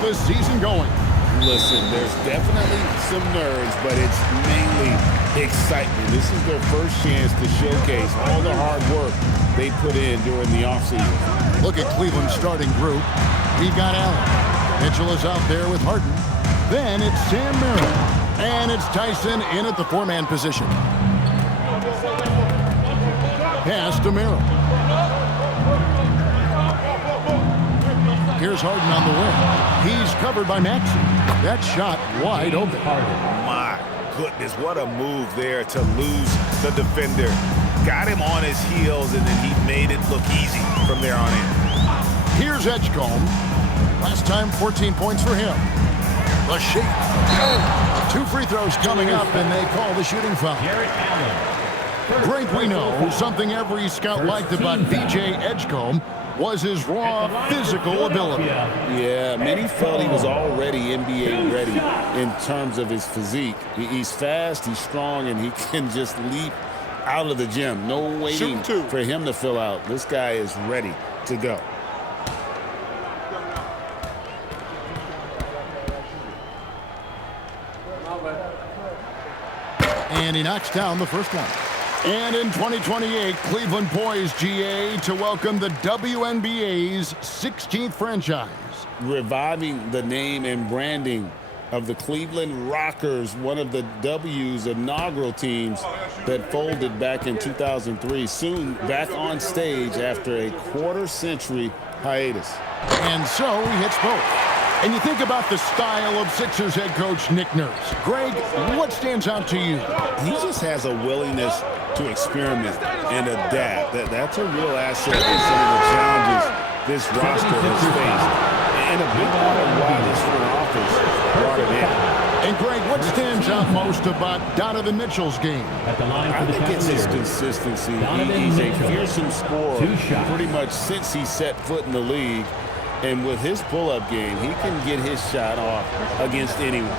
the season going. Listen, there's definitely some nerves, but it's mainly excitement. This is their first chance to showcase all the hard work they put in during the offseason. Look at Cleveland's starting group. We've got Allen. Mitchell is out there with Harden. Then it's Sam Merrill. And it's Tyson in at the four-man position. Pass to Merrill. Here's Harden on the wing. He's covered by Maxey. That shot wide open. My goodness, what a move there to lose the defender. Got him on his heels, and then he made it look easy from there on in. Here's Edgecombe. Last time, 14 points for him. Reshade. 2 free throws coming up, and they call the shooting foul. Greg, we know something every scout liked about VJ Edgecombe was his raw physical ability. Yeah, many felt he was already NBA ready in terms of his physique. He's fast, he's strong, and he can just leap out of the gym. No waiting for him to fill out. This guy is ready to go. And he knocks down the first one. And in 2028, Cleveland poised, GA, to welcome the WNBA's 16th franchise. Reviving the name and branding of the Cleveland Rockers, one of the W's inaugural teams that folded back in 2003. Soon back on stage after a quarter-century hiatus. And so he hits both. And you think about the style of Sixers head coach Nick Nurse. Greg, what stands out to you? He just has a willingness to experiment and adapt. That's a real asset in some of the challenges this roster has faced. And a big part of why this front office brought him in. And Greg, what stands out most about Donovan Mitchell's game? I think it's his consistency. He's a fearsome scorer pretty much since he set foot in the league. And with his pull-up game, he can get his shot off against anyone.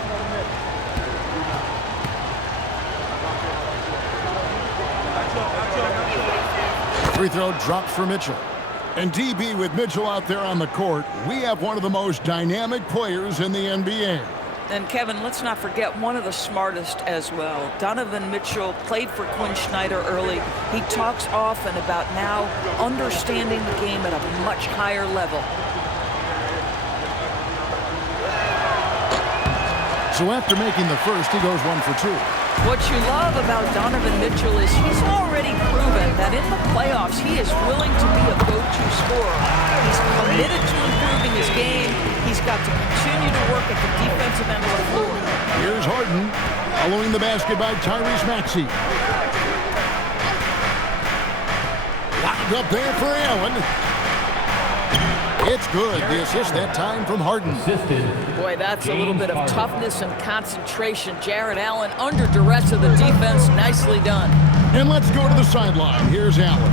Free throw drops for Mitchell. And DB, with Mitchell out there on the court, we have one of the most dynamic players in the NBA. And Kevin, let's not forget one of the smartest as well. Donovan Mitchell played for Quinn Snyder early. He talks often about now understanding the game at a much higher level. So after making the first, he goes 1 for 2. What you love about Donovan Mitchell is he's already proven that in the playoffs he is willing to be a go-to scorer. He's committed to improving his game. He's got to continue to work at the defensive end of the floor. Here's Harden, following the basket by Tyrese Maxey. Locked up there for Allen. It's good. The assist that time from Harden. Boy, that's a little bit of toughness and concentration. Jarrett Allen under duress of the defense. Nicely done. And let's go to the sideline. Here's Allen.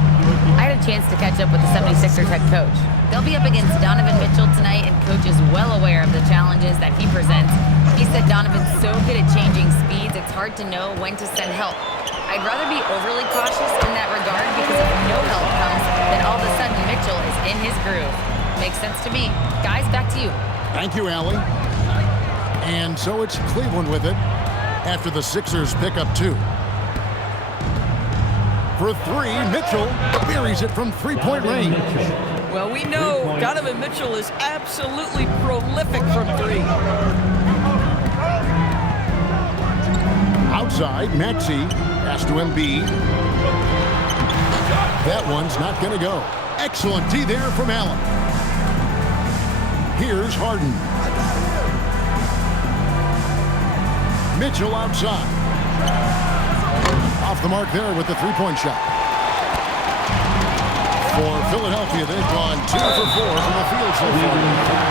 I had a chance to catch up with the 76ers head coach. They'll be up against Donovan Mitchell tonight, and coach is well aware of the challenges that he presents. He said Donovan's so good at changing speeds, it's hard to know when to send help. I'd rather be overly cautious in that regard because if no help comes, then all of a sudden Mitchell is in his groove. Makes sense to me. Guys, back to you. Thank you, Allie. And so it's Cleveland with it after the Sixers pick up 2. For 3, Mitchell buries it from three-point range. Well, we know Donovan Mitchell is absolutely prolific from 3. Outside, Maxey pass to Embiid. That one's not going to go. Excellent D there from Allen. Here's Harden. Mitchell outside. Off the mark there with the three-point shot. For Philadelphia, they've gone 2 for 4 from the field so far.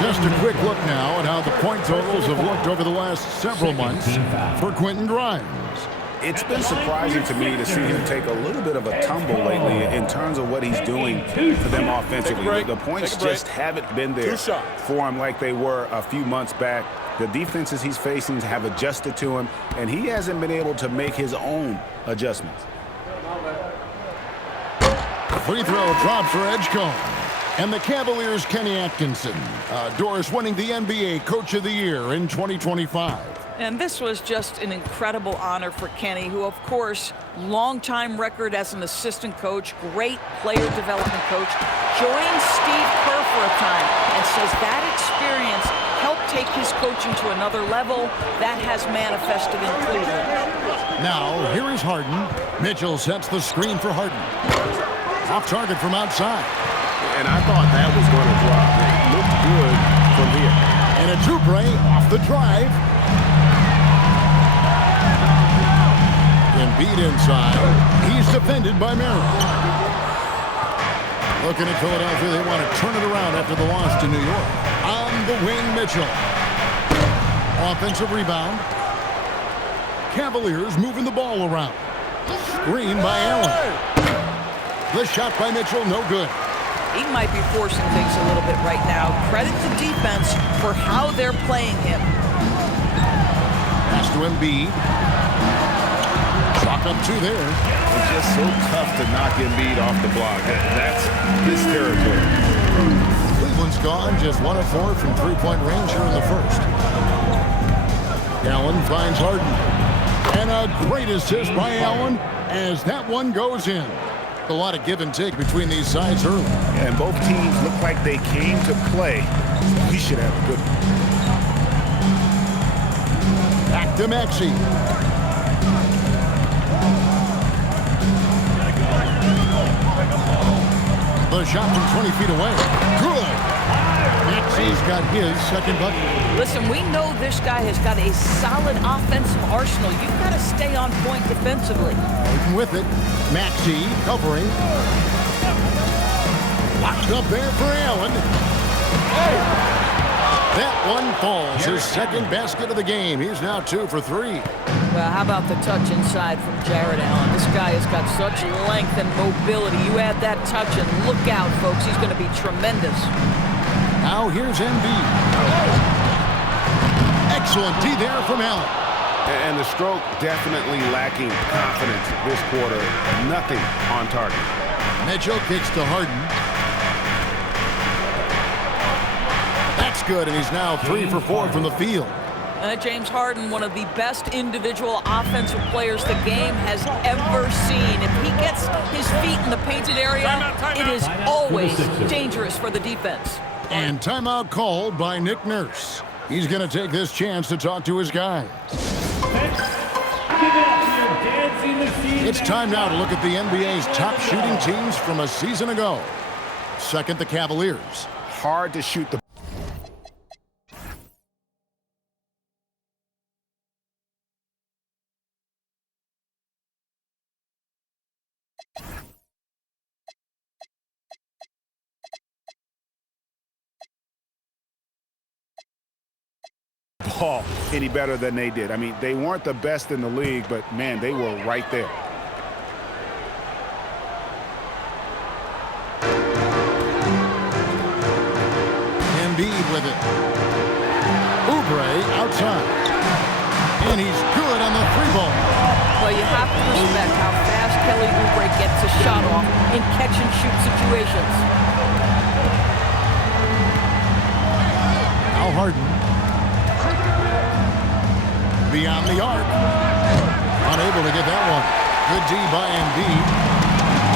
Just a quick look now at how the point totals have looked over the last several months for Quentin Grimes. It's been surprising to me to see him take a little bit of a tumble lately in terms of what he's doing for them offensively. The points just haven't been there for him like they were a few months back. The defenses he's facing have adjusted to him, and he hasn't been able to make his own adjustments. Free throw drops for Edgecombe. And the Cavaliers' Kenny Atkinson. Doris winning the NBA Coach of the Year in 2025. And this was just an incredible honor for Kenny, who, of course, longtime record as an assistant coach, great player development coach, joined Steve Kerr for a time and says that experience helped take his coaching to another level. That has manifested in Cleveland. Now, here is Harden. Mitchell sets the screen for Harden. Off target from outside. And I thought that was going to drop. It looked good from here. And a Oubre off the drive. Embiid inside. He's defended by Merrill. Looking at Philadelphia, they want to turn it around after the loss to New York. On the wing, Mitchell. Offensive rebound. Cavaliers moving the ball around. Screen by Allen. The shot by Mitchell, no good. He might be forcing things a little bit right now. Credit the defense for how they're playing him. Pass to Embiid. Chalk up two there. It's just so tough to knock Embiid off the block. That's his territory. Cleveland's gone just 1 of 4 from three-point range here in the first. Allen finds Harden. And a great assist by Allen as that one goes in. A lot of give and take between these sides early. And both teams look like they came to play. We should have a good one. Back to Maxey. The shot from 20 feet away. Good. Maxey's got his second bucket. Listen, we know this guy has got a solid offensive arsenal. You've got to stay on point defensively. With it, Maxey covering. Locked up there for Allen. That one falls. His second basket of the game. He's now 2 for 3. Well, how about the touch inside from Jared Allen? This guy has got such length and mobility. You add that touch and look out, folks. He's going to be tremendous. Now here's Embiid. Excellent D there from Allen. And the stroke definitely lacking confidence this quarter. Nothing on target. Mitchell kicks to Harden. That's good, and he's now 3 for 4 from the field. James Harden, one of the best individual offensive players the game has ever seen. If he gets his feet in the painted area, it is always dangerous for the defense. And timeout called by Nick Nurse. He's going to take this chance to talk to his guys. It's time now to look at the NBA's top shooting teams from a season ago. Second, the Cavaliers. Hard to shoot the ball any better than they did. I mean, they weren't the best in the league, but man, they were right there. Embiid with it. Oubre outside. And he's good on the free ball. Well, you have to respect how fast Kelly Oubre gets a shot off in catch-and-shoot situations. Now Harden. Beyond the arc. Unable to get that one. Good D by Embiid.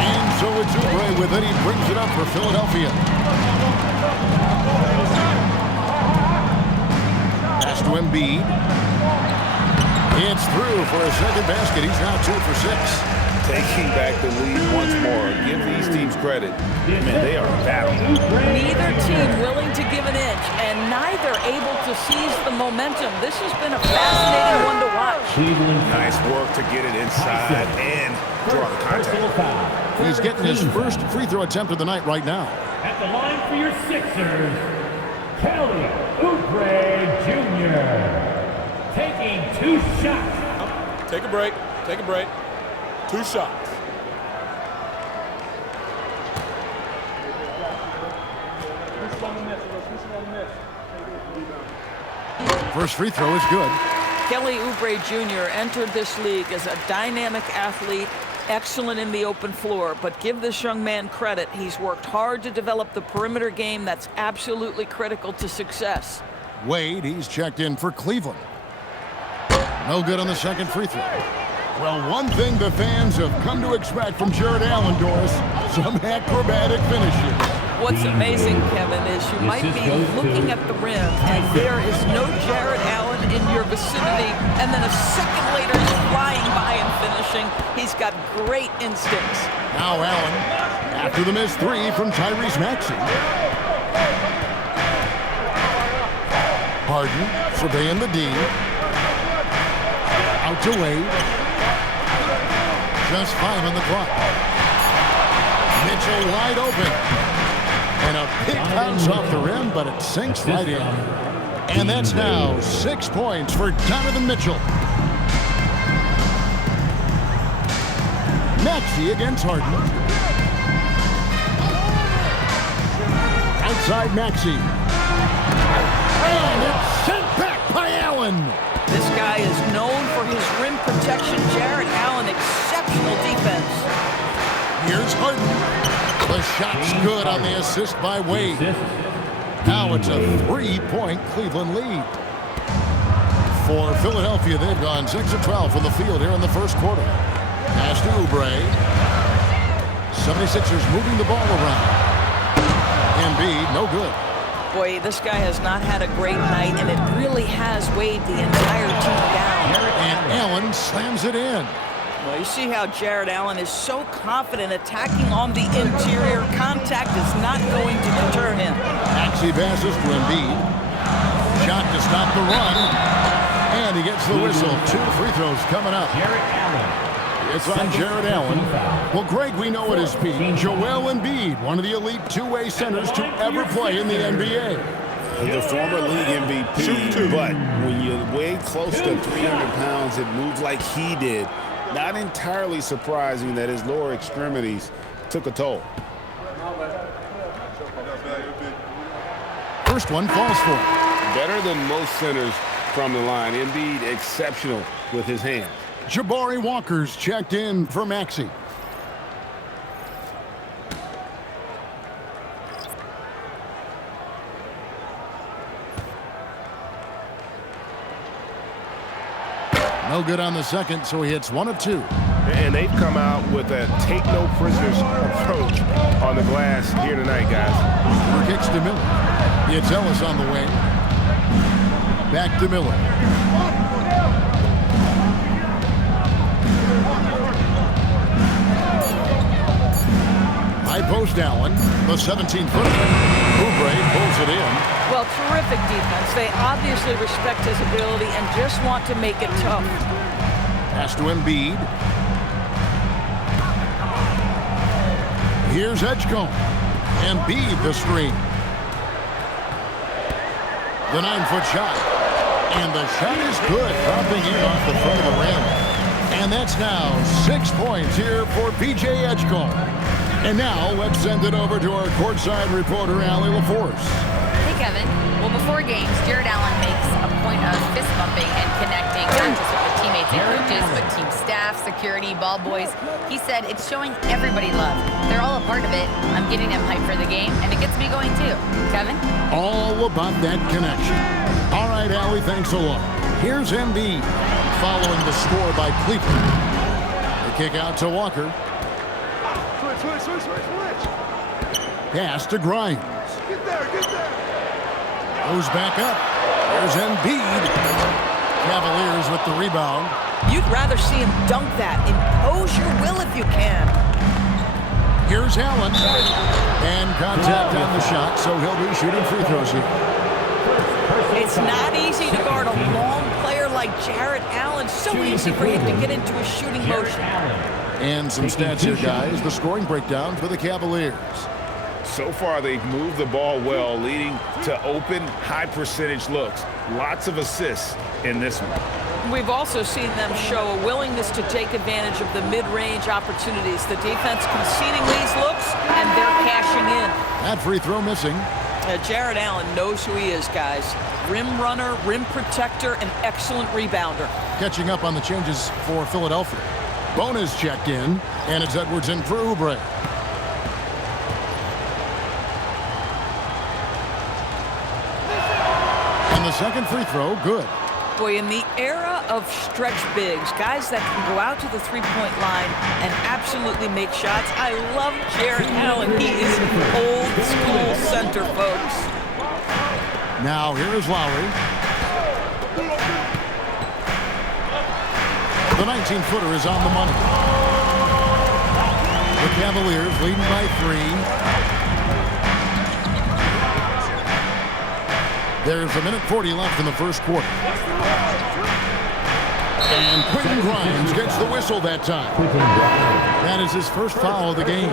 And so it's Oubre with it. He brings it up for Philadelphia. Pass to Embiid. It's through for a second basket. He's now 2 for 6. Taking back the lead once more. Give these teams credit. Man, they are battling. Neither team willing to give an inch, and neither able to seize the momentum. This has been a fascinating one to watch. Nice work to get it inside and draw the contact. He's getting his first free throw attempt of the night right now. At the line for your Sixers, Kelly Oubre Jr. Taking 2 shots. Take a break. Take a break. 2 shots. First free throw is good. Kelly Oubre Jr. entered this league as a dynamic athlete, excellent in the open floor, but give this young man credit. He's worked hard to develop the perimeter game that's absolutely critical to success. Wade, he's checked in for Cleveland. No good on the second free throw. Well, one thing the fans have come to expect from Jarrett Allen, Doris, some acrobatic finishes. What's amazing, Kevin, is you might be looking at the rim, and there is no Jarrett Allen in your vicinity, and then a second later he's flying by and finishing. He's got great instincts. Now Allen, after the missed three from Tyrese Maxey. Harden surveying the D. Out to Wade. Just 5 on the clock. Mitchell wide open. And a big bounce off the rim, but it sinks right in. And that's now 6 points for Donovan Mitchell. Maxey against Harden. Outside Maxey. And it's sent back by Allen. This guy is known for his rim protection. Jarrett Allen, exceptional defense. Here's Harden. The shot's good on the assist by Wade. Now it's a 3-point Cleveland lead. For Philadelphia, they've gone 6 of 12 from the field here in the first quarter. Pass to Oubre. 76ers moving the ball around. Embiid, no good. Boy, this guy has not had a great night, and it really has weighed the entire team down. And Allen slams it in. Well, you see how Jarrett Allen is so confident attacking on the interior. Contact is not going to deter him. Maxey passes to Embiid. Shot to stop the run. And he gets the whistle. 2 free throws coming up. It's on Jarrett Allen. Well, Greg, we know it is Pete. Joel Embiid, one of the elite two-way centers to ever play in the NBA. The former league MVP, but when you weigh close to 300 pounds, it moves like he did. Not entirely surprising that his lower extremities took a toll. First one falls for him. Better than most centers from the line. Embiid exceptional with his hands. Jabari Walker's checked in for Maxey. No good on the second, so he hits 1 of 2. And they've come out with a take no prisoners approach on the glass here tonight, guys. For kicks to Miller. Yatellis on the wing. Back to Miller. High post Allen, the 17-footer. Oubre pulls it in. Well, terrific defense. They obviously respect his ability and just want to make it tough. Pass to Embiid. Here's Edgecombe. Embiid the screen. The 9-foot shot. And the shot is good, dropping in off the front of the rim. And that's now 6 points here for PJ Edgecombe. And now let's send it over to our courtside reporter, Allie LaForce. Hey, Kevin. Well, before games, Jarrett Allen makes a point of fist bumping and connecting, not just with the teammates and coaches, but team staff, security, ball boys. He said it's showing everybody love. They're all a part of it. I'm getting them hyped for the game, and it gets me going too. Kevin? All about that connection. All right, Allie, thanks a lot. Here's Embiid following the score by Cleveland. The kick out to Walker. Switch. Pass to Grimes. Get there. Goes back up. There's Embiid. Cavaliers with the rebound. You'd rather see him dunk that. Impose your will if you can. Here's Allen. And contact on the shot, so he'll be shooting free throws here. It's not easy to guard a long player like Jarrett Allen. So easy for him to get into a shooting motion. And some stats here, guys. The scoring breakdown for the Cavaliers. So far, they've moved the ball well, leading to open, high-percentage looks. Lots of assists in this one. We've also seen them show a willingness to take advantage of the mid-range opportunities. The defense conceding these looks, and they're cashing in. That free throw missing. Jarrett Allen knows who he is, guys. Rim runner, rim protector, and excellent rebounder. Catching up on the changes for Philadelphia. Bona's checked in. And it's Edwards in for Oubre. And the second free throw, good. Boy, in the era of stretch bigs, guys that can go out to the three-point line and absolutely make shots, I love Jared Allen. He is old school center, folks. Now here is Lowry. The 19-footer is on the money. The Cavaliers leading by 3. There's 1:40 left in the first quarter. And Quentin Grimes gets the whistle that time. That is his first foul of the game.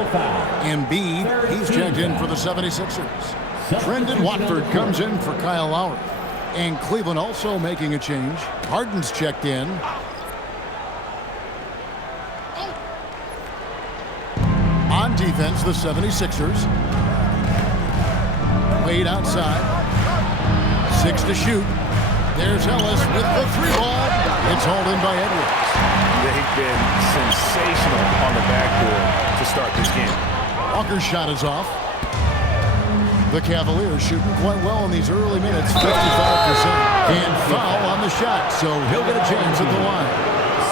Embiid, he's checked in for the 76ers. Trendon Watford comes in for Kyle Lowry. And Cleveland also making a change. Harden's checked in. On defense, the 76ers. Wade outside. 6 to shoot. There's Ellis with the 3-ball. It's hauled in by Edwards. They've been sensational on the backboard to start this game. Walker's shot is off. The Cavaliers shooting quite well in these early minutes, 55%. And foul on the shot, so he'll get a chance at the line.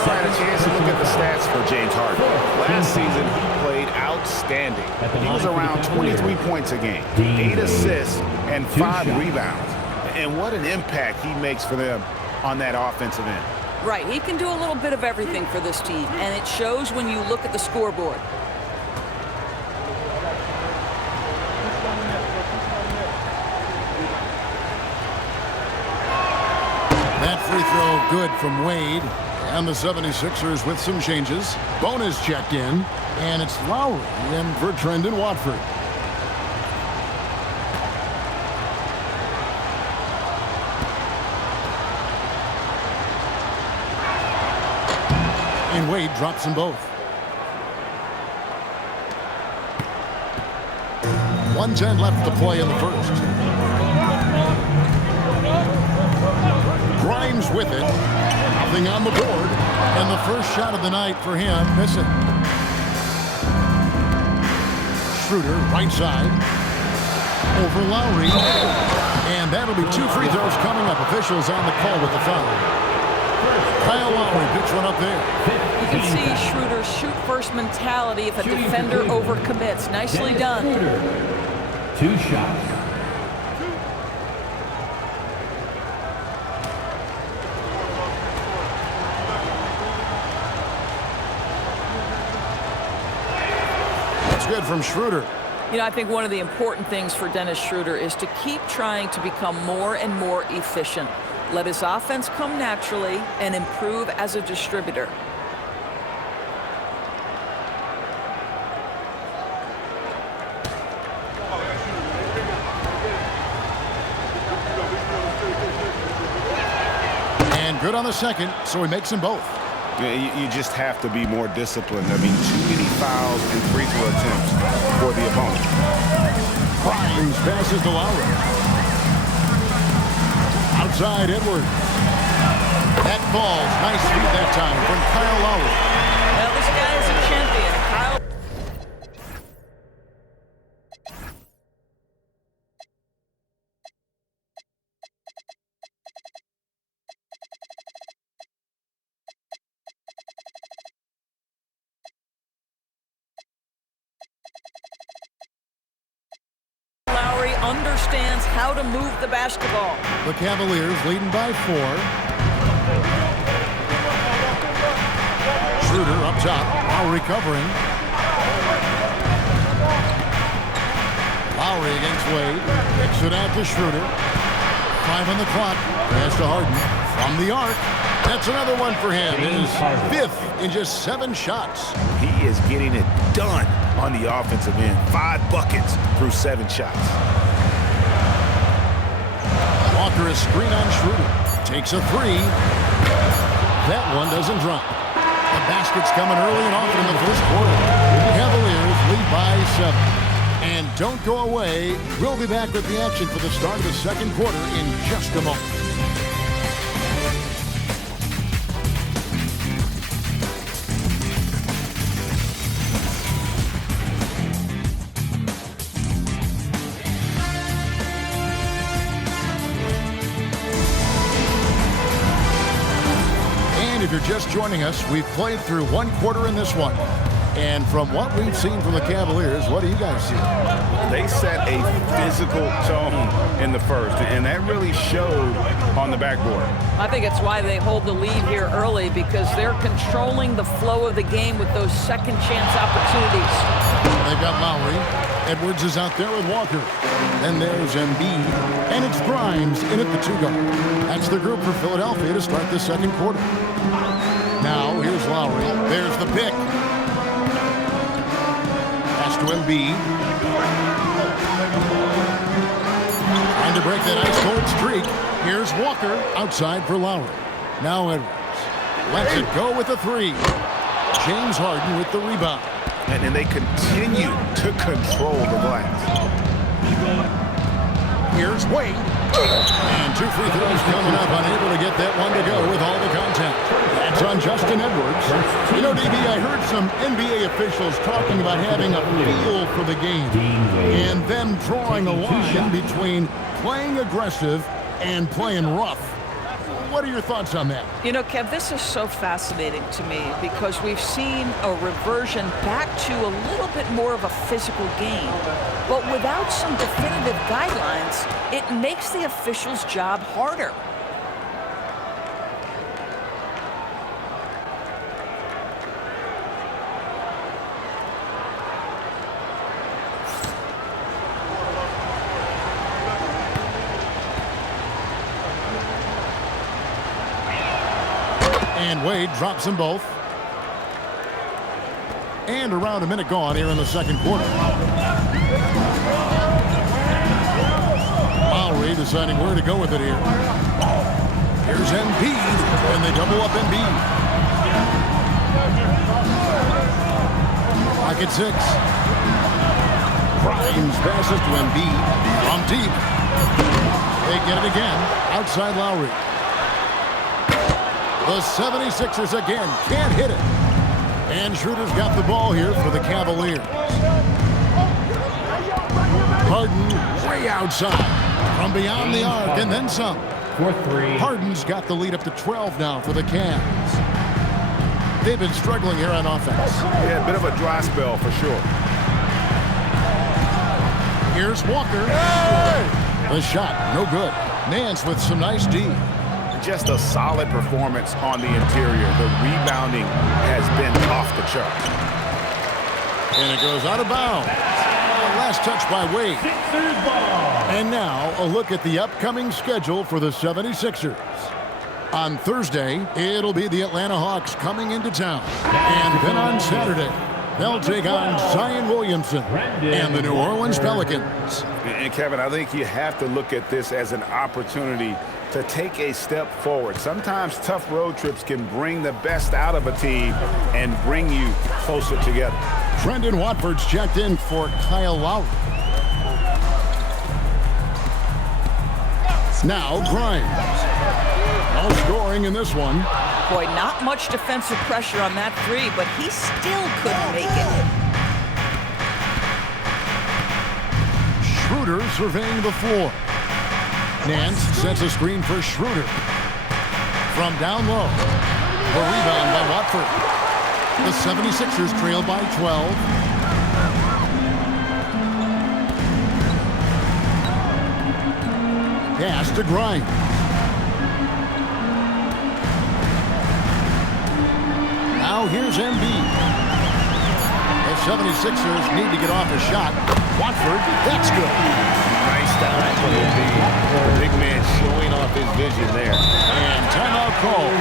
All right, a chance to look at the stats for James Harden. Last season, he played outstanding. He was around 23 points a game, 8 assists, and 5 rebounds. And what an impact he makes for them on that offensive end. Right, he can do a little bit of everything for this team, and it shows when you look at the scoreboard. That free throw good from Wade. And the 76ers with some changes. Bonus checked in, and it's Lowry in for Trendon Watford. And Wade drops them both. 1:10 left to play in the first. Grimes with it. Nothing on the board. And the first shot of the night for him, missing. Schroeder, right side. Over Lowry. And that'll be 2 free throws coming up. Officials on the call with the foul. Kyle Lowry picks one up there. You can see Schroeder's shoot-first mentality if a defender overcommits. Nicely done. 2 shots. That's good from Schroeder. You know, I think one of the important things for Dennis Schroeder is to keep trying to become more and more efficient. Let his offense come naturally and improve as a distributor. And good on the second, so he makes them both. You just have to be more disciplined. I mean, too many fouls and free throw attempts for the opponent. Grimes passes to Lowry. Outside Edwards. That falls. Nice feed that time from Kyle Lowry. Well, this guy is a champion. Kyle. Lowry understands how to move the basketball. The Cavaliers leading by 4. Schroeder up top. Lowry covering. Lowry against Wade. Kicks it out to Schroeder. 5 on the clock. Pass to Harden. From the arc. That's another one for him. His 5th in just 7 shots. He is getting it done on the offensive end. 5 buckets through 7 shots. Walker a screen on Schroeder. Takes a 3. That one doesn't drop. The basket's coming early and often in the first quarter. The Cavaliers lead by 7. And don't go away. We'll be back with the action for the start of the second quarter in just a moment. you're just joining us, we've played through one quarter in this one. And from what we've seen from the Cavaliers, what do you guys see? They set a physical tone in the first, and that really showed on the backboard. I think it's why they hold the lead here early, because they're controlling the flow of the game with those second chance opportunities. They've got Lowry. Edwards is out there with Walker. Then there's Embiid. And it's Grimes in at the 2-guard. That's the group for Philadelphia to start the second quarter. Now, here's Lowry. There's the pick. Pass to Embiid. Trying to break that ice-cold streak. Here's Walker outside for Lowry. Now Edwards lets it go with a 3. James Harden with the rebound. And they continue to control the glass. Here's Wade. And 2 free throws coming up, unable to get that one to go with all the contact. That's on Justin Edwards. You know, DB, I heard some NBA officials talking about having a feel for the game and them drawing a line between playing aggressive and playing rough. What are your thoughts on that? You know, Kev, this is so fascinating to me because we've seen a reversion back to a little bit more of a physical game. But without some definitive guidelines, it makes the officials' job harder. And Wade drops them both. And around a minute gone here in the second quarter. Lowry deciding where to go with it here. Here's Embiid, and they double up Embiid. Back at 6. Grimes passes to Embiid from deep. They get it again. Outside Lowry. The 76ers again can't hit it. And Schroeder's got the ball here for the Cavaliers. Harden way outside from beyond the arc and then some. 4-3. Harden's got the lead up to 12 now for the Cavs. They've been struggling here on offense. Yeah, a bit of a dry spell for sure. Here's Walker. The shot, no good. Nance with some nice D. Just a solid performance on the interior. The rebounding has been off the charts. And it goes out of bounds. Last touch by Wade. And now a look at the upcoming schedule for the 76ers. On Thursday, it'll be the Atlanta Hawks coming into town. And then on Saturday, they'll take on Zion Williamson and the New Orleans Pelicans. And Kevin, I think you have to look at this as an opportunity to take a step forward. Sometimes tough road trips can bring the best out of a team and bring you closer together. Brendan Watford's checked in for Kyle Lowry. Now Grimes. No scoring in this one. Boy, not much defensive pressure on that 3, but he still couldn't make it. Schroeder surveying the floor. Nance sets a screen for Schroeder. From down low. The rebound by Watford. The 76ers trail by 12. Pass to Grimes. Now here's Embiid. The 76ers need to get off a shot. Watford, that's good. Nice time for Embiid. The big man showing off his vision there. And timeout called.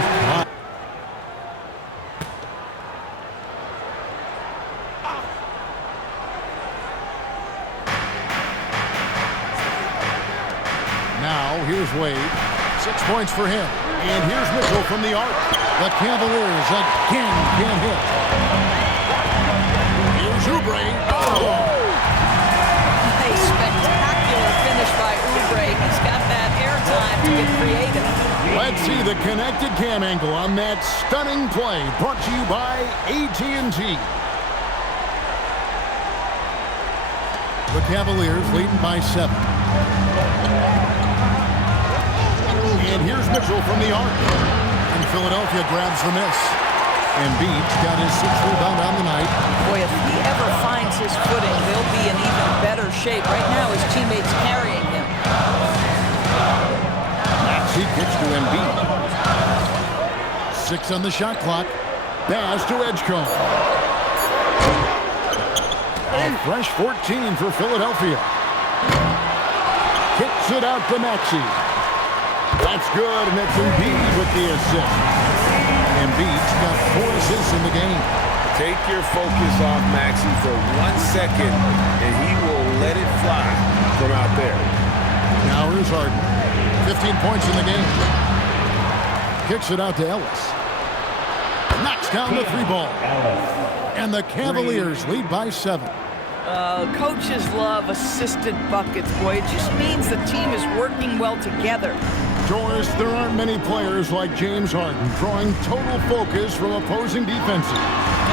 Now here's Wade. 6 points for him. And here's Mitchell from the arc. The Cavaliers again can't hit. Here's Oubre. Oh! A spectacular finish by Oubre. He's got that airtime to get creative. Let's see the connected cam angle on that stunning play. Brought to you by AT&T. The Cavaliers leading by 7. And here's Mitchell from the arc. And Philadelphia grabs the miss. Embiid's got his 6th rebound on the night. Boy, if he ever finds his footing, they'll be in even better shape. Right now, his teammates carrying him. Maxey kicks to Embiid. 6 on the shot clock. Pass to Edgecombe. A fresh 14 for Philadelphia. Kicks it out to Maxey. That's good, and it's Embiid with the assist. Embiid's got 4 assists in the game. Take your focus off Maxey for 1 second, and he will let it fly from out there. Now here's Harden. 15 points in the game. Kicks it out to Ellis. Knocks down the 3 ball. And the Cavaliers lead by 7. Coaches love assisted buckets, boy. It just means the team is working well together. Doris, there aren't many players like James Harden drawing total focus from opposing defenses.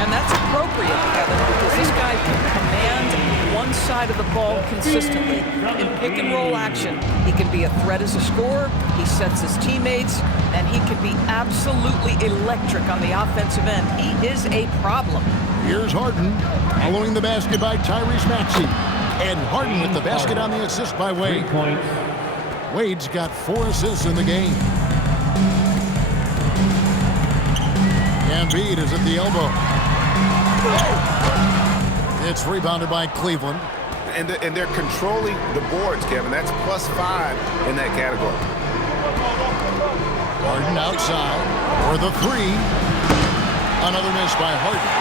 And that's appropriate, Kevin, because this guy can command one side of the ball consistently. In pick-and-roll action, he can be a threat as a scorer, he sets his teammates, and he can be absolutely electric on the offensive end. He is a problem. Here's Harden, following the basket by Tyrese Maxey. And Harden with the basket on the assist by Wade. 3 points. Wade's got 4 assists in the game. Embiid is at the elbow. It's rebounded by Cleveland. And they're controlling the boards, Kevin. That's +5 in that category. Harden outside for the 3. Another miss by Harden.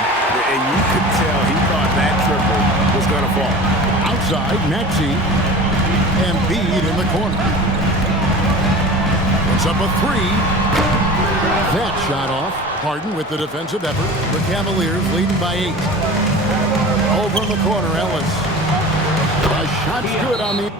And you could tell he thought that triple was going to fall. Outside, Maxey. Embiid in the corner. It's up a 3. That shot off. Harden with the defensive effort. The Cavaliers leading by 8. Over in the corner, Ellis. The shot's good on the...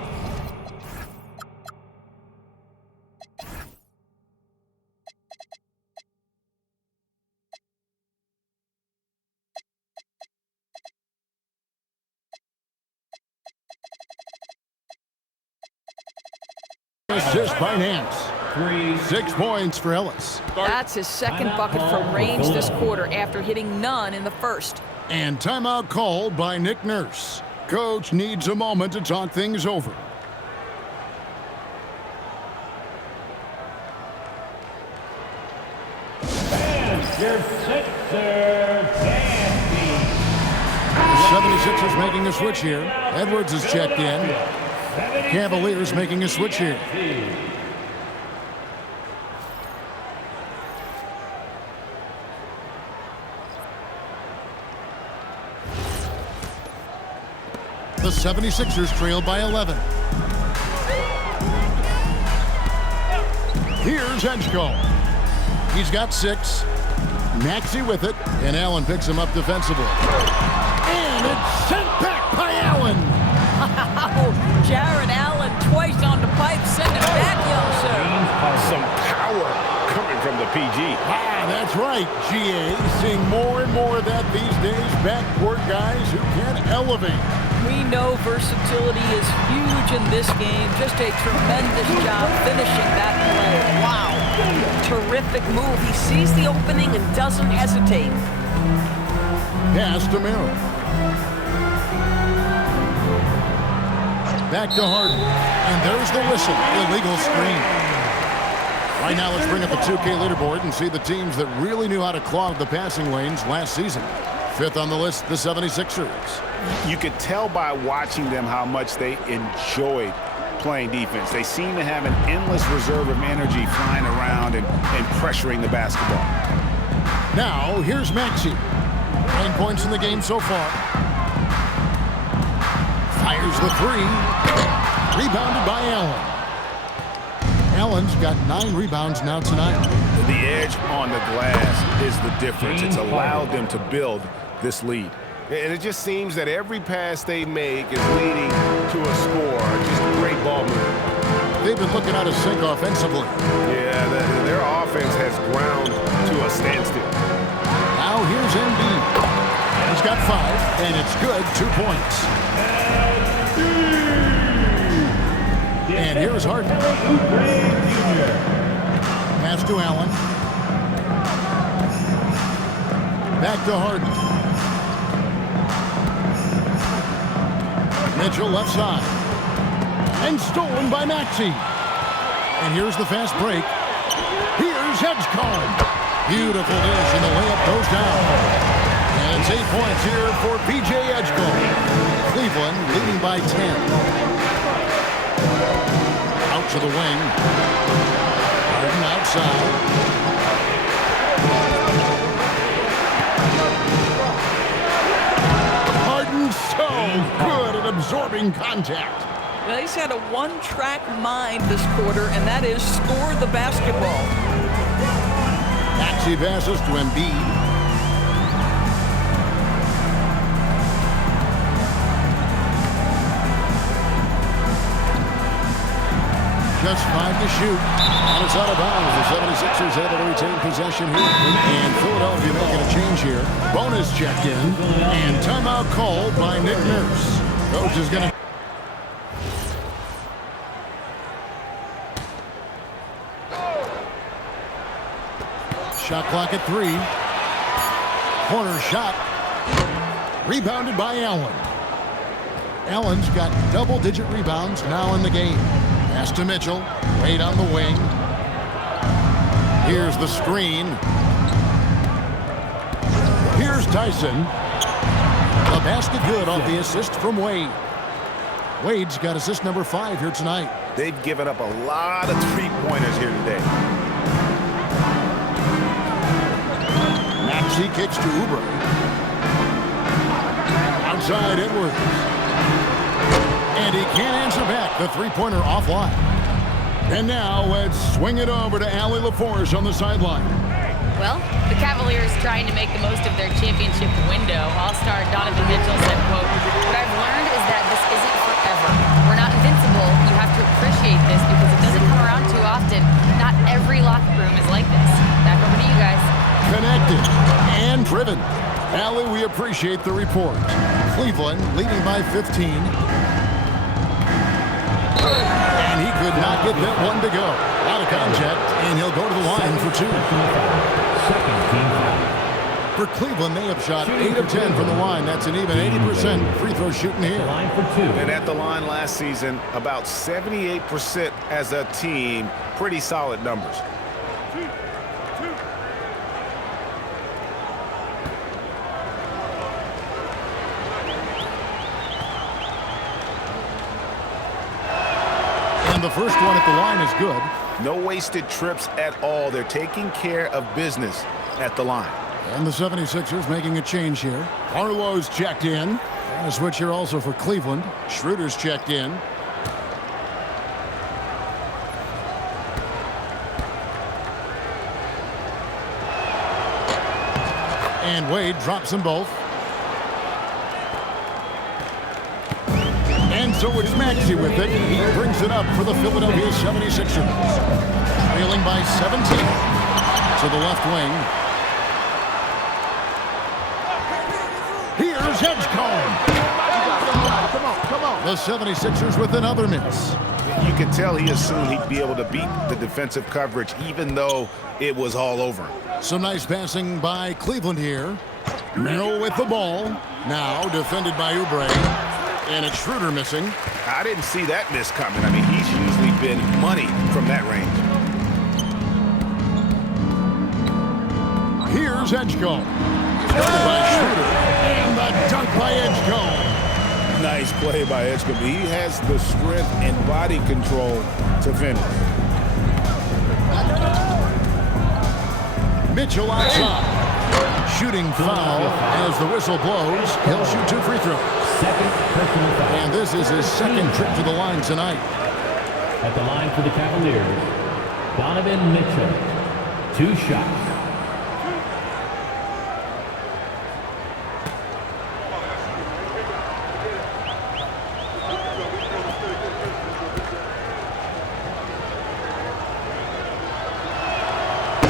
Assist by Nance. 6 points for Ellis. That's his second bucket from range this quarter after hitting none in the first. And timeout called by Nick Nurse. Coach needs a moment to talk things over. Your sixer, Dandy. 76ers making a switch here. Edwards is checked in. Cavaliers making a switch here. The 76ers trail by 11. Here's Edgecombe. He's got 6. Maxey with it, and Allen picks him up defensively. And it's sent back by Allen. Jared Allen twice on the pipe, send it back, young sir. Some power coming from the PG. That's right, GA. Seeing more and more of that these days. Backcourt guys who can elevate. We know versatility is huge in this game. Just a tremendous job finishing that play. Wow. Terrific move. He sees the opening and doesn't hesitate. Pass to Merrill. Back to Harden. And there's the whistle. Illegal screen. Right now, let's bring up the 2K leaderboard and see the teams that really knew how to clog the passing lanes last season. 5th on the list, the 76ers. You could tell by watching them how much they enjoyed playing defense. They seem to have an endless reserve of energy flying around and pressuring the basketball. Now, here's Maxey. 9 points in the game so far. Fires the 3. Rebounded by Allen. Allen's got 9 rebounds now tonight. The edge on the glass is the difference. It's allowed them to build this lead. And it just seems that every pass they make is leading to a score. Just great ball movement. They've been looking out of sync offensively. Yeah, their offense has ground to a standstill. Now here's Embiid. He's got 5, and it's good. 2 points. And here's Harden. Pass to Allen. Back to Harden. Mitchell left side. And stolen by Maxey. And here's the fast break. Here's Edgecombe. Beautiful dish, and the layup goes down. And it's 8 points here for P.J. Edgecombe. Cleveland leading by 10. Out to the wing. Harden outside. Harden so good at absorbing contact. Well, he's had a one-track mind this quarter, and that is score the basketball. Maxey passes to Embiid. Just 5 to shoot. And it's out of bounds. The 76ers able to retain possession here. And Philadelphia making a change here. Bonus checked in. And timeout called by Nick Nurse. Coach is going to... Shot clock at 3. Corner shot. Rebounded by Allen. Allen's got double-digit rebounds now in the game. Pass to Mitchell. Wade on the wing. Here's the screen. Here's Tyson. The basket good off the assist from Wade. Wade's got assist number 5 here tonight. They've given up a lot of three-pointers here today. Maxey kicks to Oubre. Outside Edwards. And he can't answer back. The three-pointer offline. And now let's swing it over to Allie LaForce on the sideline. Well, the Cavaliers trying to make the most of their championship window. All-star Donovan Mitchell said, quote, "What I've learned is that this isn't forever. We're not invincible. You have to appreciate this because it doesn't come around too often. Not every locker room is like this." Back over to you guys. Connected and driven. Allie, we appreciate the report. Cleveland leading by 15. And he could not get that one to go. Out of contact, and he'll go to the line for 2. For Cleveland, they have shot 8 of 10 from the line. That's an even 80% free throw shooting here. And at the line last season, about 78% as a team. Pretty solid numbers. And the first one at the line is good. No wasted trips at all. They're taking care of business at the line. And the 76ers making a change here. Arlo's checked in. And a switch here also for Cleveland. Schroeder's checked in. And Wade drops them both. And so it's Maxey with it. He brings it up for the Philadelphia 76ers. Trailing by 17 to the left wing. Here's Edgecombe. Come on. The 76ers with another miss. You could tell he assumed he'd be able to beat the defensive coverage even though it was all over him. Some nice passing by Cleveland here. Merrill with the ball. Now defended by Oubre. And it's Schroeder missing. I didn't see that miss coming. I mean, he's usually been money from that range. Here's Edgecombe. Started by Schroeder. And the dunk by Edgecombe. Nice play by Edgecombe. He has the strength and body control to finish. Mitchell outside. Shooting foul as the whistle blows. He'll shoot 2 free throws. And this is his second trip to the line tonight. At the line for the Cavaliers, Donovan Mitchell. 2 shots.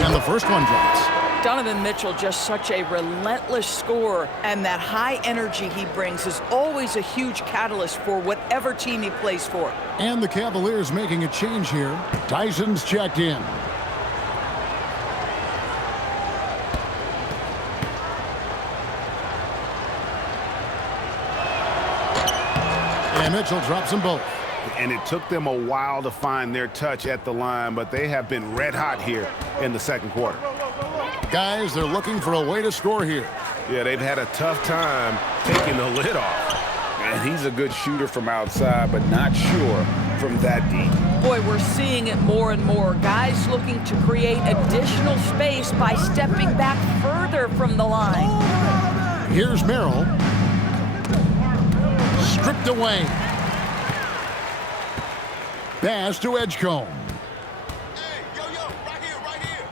And the first one drops. Donovan Mitchell, just such a relentless scorer, and that high energy he brings is always a huge catalyst for whatever team he plays for. And the Cavaliers making a change here. Tyson's checked in. And Mitchell drops them both. And it took them a while to find their touch at the line, but they have been red hot here in the second quarter. Guys, they're looking for a way to score here. Yeah, they've had a tough time taking the lid off. And he's a good shooter from outside, but not sure from that deep. Boy, we're seeing it more and more. Guys looking to create additional space by stepping back further from the line. Here's Merrill. Stripped away. Pass to Edgecombe. Hey, yo, right here, right here.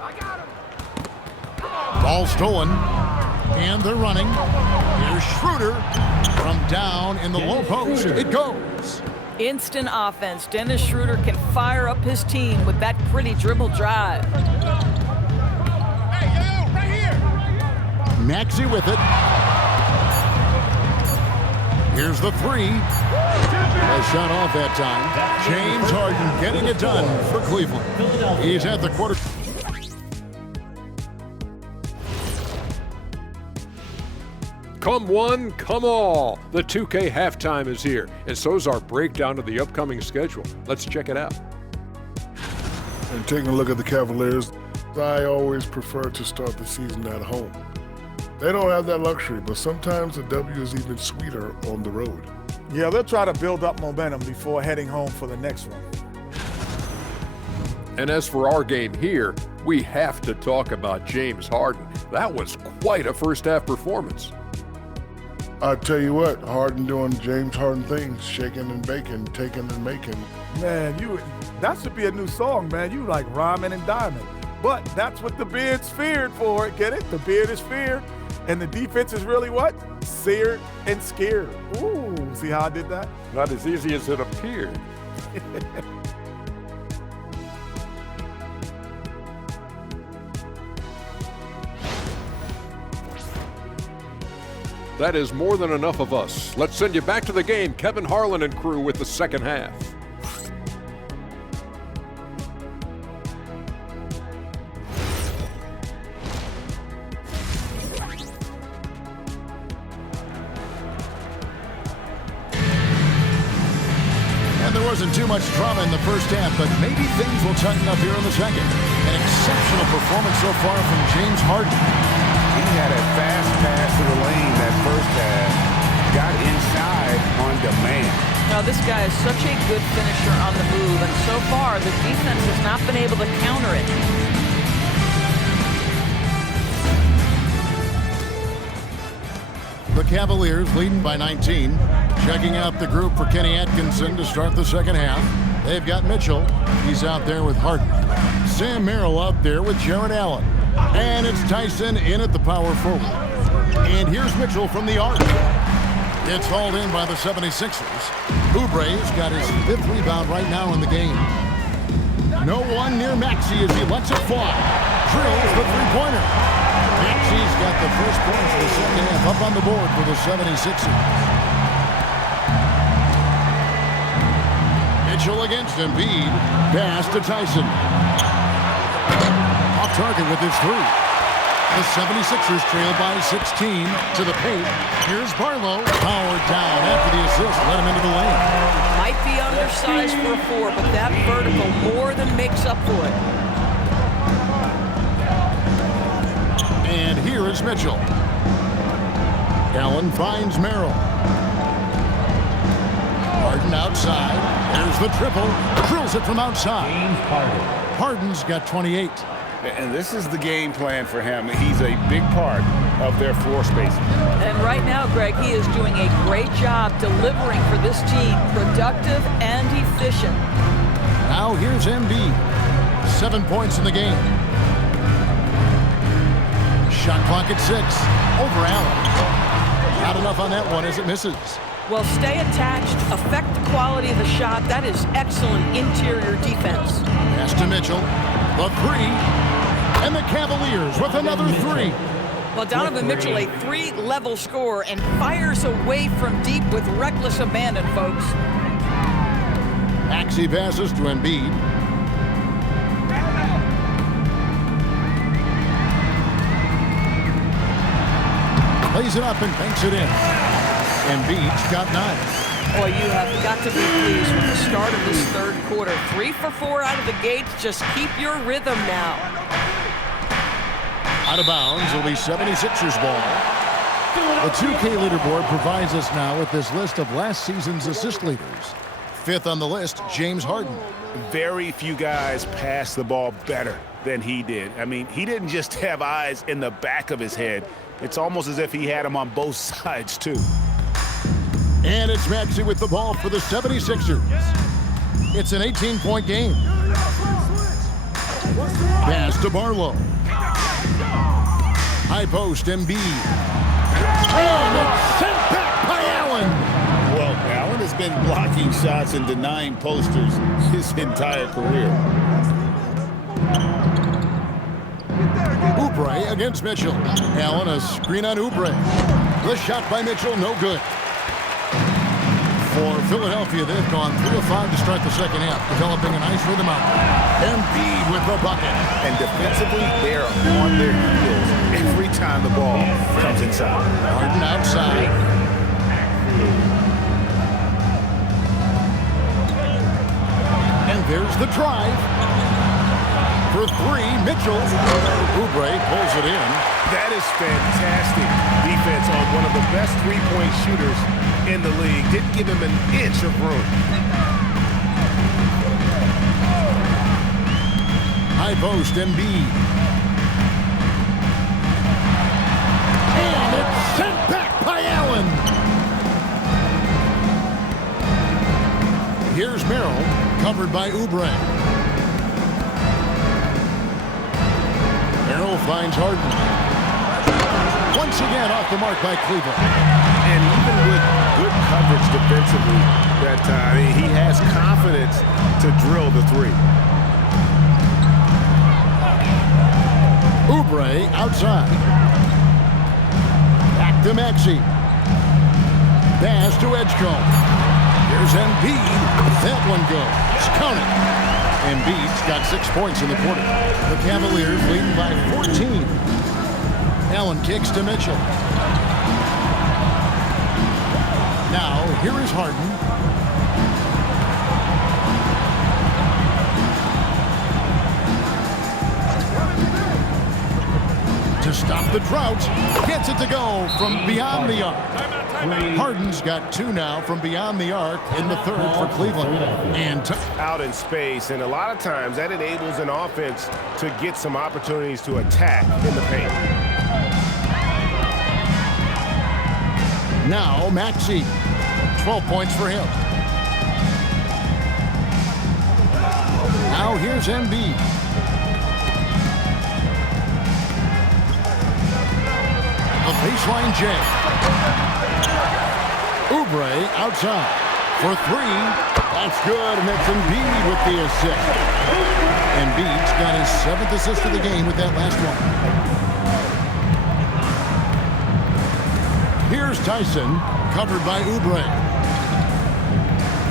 I got him. Ball stolen. And they're running. Here's Schroeder from down in the low post. It goes. Instant offense. Dennis Schroeder can fire up his team with that pretty dribble drive. Hey, yo, right here. Maxey with it. Here's the three. A shot off that time. James Harden getting it done for Cleveland. He's at the quarter. Come one, come all. The 2K halftime is here, and so is our breakdown of the upcoming schedule. Let's check it out. And taking a look at the Cavaliers, I always prefer to start the season at home. They don't have that luxury, but sometimes the W is even sweeter on the road. Yeah, they'll try to build up momentum before heading home for the next one. And as for our game here, we have to talk about James Harden. That was quite a first-half performance. I tell you what, Harden doing James Harden things, shaking and baking, taking and making. Man, that should be a new song, man. You like rhyming and diamond. But that's what the beard's feared for, get it? The beard is feared, and the defense is really what? Seared and scared. Ooh, see how I did that? Not as easy as it appeared. That is more than enough of us. Let's send you back to the game. Kevin Harlan and crew with the second half. And there wasn't too much drama in the first half, but maybe things will tighten up here in the second. An exceptional performance so far from James Harden. He had a fast pass to the lane that first half, got inside on demand. Now, this guy is such a good finisher on the move, and so far, the defense has not been able to counter it. The Cavaliers leading by 19. Checking out the group for Kenny Atkinson to start the second half. They've got Mitchell. He's out there with Harden. Sam Merrill out there with Jared Allen. And it's Tyson in at the power forward. And here's Mitchell from the arc. It's hauled in by the 76ers. Oubre's got his 5th rebound right now in the game. No one near Maxey as he lets it fly. Drills the three-pointer. Maxey's got the first points of the second half up on the board for the 76ers. Mitchell against Embiid. Pass to Tyson. Off target with his three. The 76ers trail by 16 to the paint. Here's Barlow. Powered down after the assist. Let him into the lane. Might be undersized for a 4, but that vertical more than makes up for it. And here is Mitchell. Allen finds Merrill. Harden outside. There's the triple. Drills it from outside. Harden's got 28. And this is the game plan for him. He's a big part of their floor spacing. And right now, Greg, he is doing a great job delivering for this team. Productive and efficient. Now here's Embiid. 7 points in the game. Shot clock at 6. Over Allen. Not enough on that one as it misses. Well, stay attached, affect the quality of the shot. That is excellent interior defense. Pass to Mitchell. The three. And the Cavaliers with another three. Well, Donovan Mitchell, a 3-level scorer, and fires away from deep with reckless abandon, folks. Maxey passes to Embiid. Lays it up and banks it in. Embiid's got 9. Boy, you have got to be pleased with the start of this third quarter. 3 for 4 out of the gates. Just keep your rhythm now. Out of bounds, it'll be 76ers ball. The 2K leaderboard provides us now with this list of last season's assist leaders. 5th on the list, James Harden. Very few guys pass the ball better than he did. I mean, he didn't just have eyes in the back of his head. It's almost as if he had them on both sides, too. And it's Maxey with the ball for the 76ers. It's an 18-point game. Pass to Barlow. High post, Embiid. And it's sent back by Allen. Well, Allen has been blocking shots and denying posters his entire career. Oubre against Mitchell. Allen, a screen on Oubre. The shot by Mitchell, no good. For Philadelphia, they've gone 3 of 5 to start the second half, developing a nice rhythm out. Embiid with the bucket. And defensively, they're on their heels every time the ball comes inside. Harden outside. And there's the drive. For 3, Mitchell. Oubre pulls it in. That is fantastic defense on one of the best three-point shooters in the league. Didn't give him an inch of room. High post, Embiid. And it's sent back by Allen. Here's Merrill, covered by Oubre. Merrill finds Harden. Once again off the mark by Cleveland. And even with good coverage defensively that time, he has confidence to drill the 3. Oubre outside. Back to Maxey. Pass to Edgecombe. Here's Embiid. That one goes. Count it. Embiid's got 6 points in the quarter. The Cavaliers leading by 14. Allen kicks to Mitchell. Now, here is Harden. To stop the drought. Gets it to go from beyond the arc. Harden's got 2 now from beyond the arc in the third for Cleveland. And out in space, and a lot of times that enables an offense to get some opportunities to attack in the paint. Now, Maxey. 12 points for him. Now, here's Embiid. A baseline J. Oubre outside. For 3. That's good, and it's Embiid with the assist. Embiid's got his 7th assist of the game with that last one. Here's Tyson, covered by Oubre.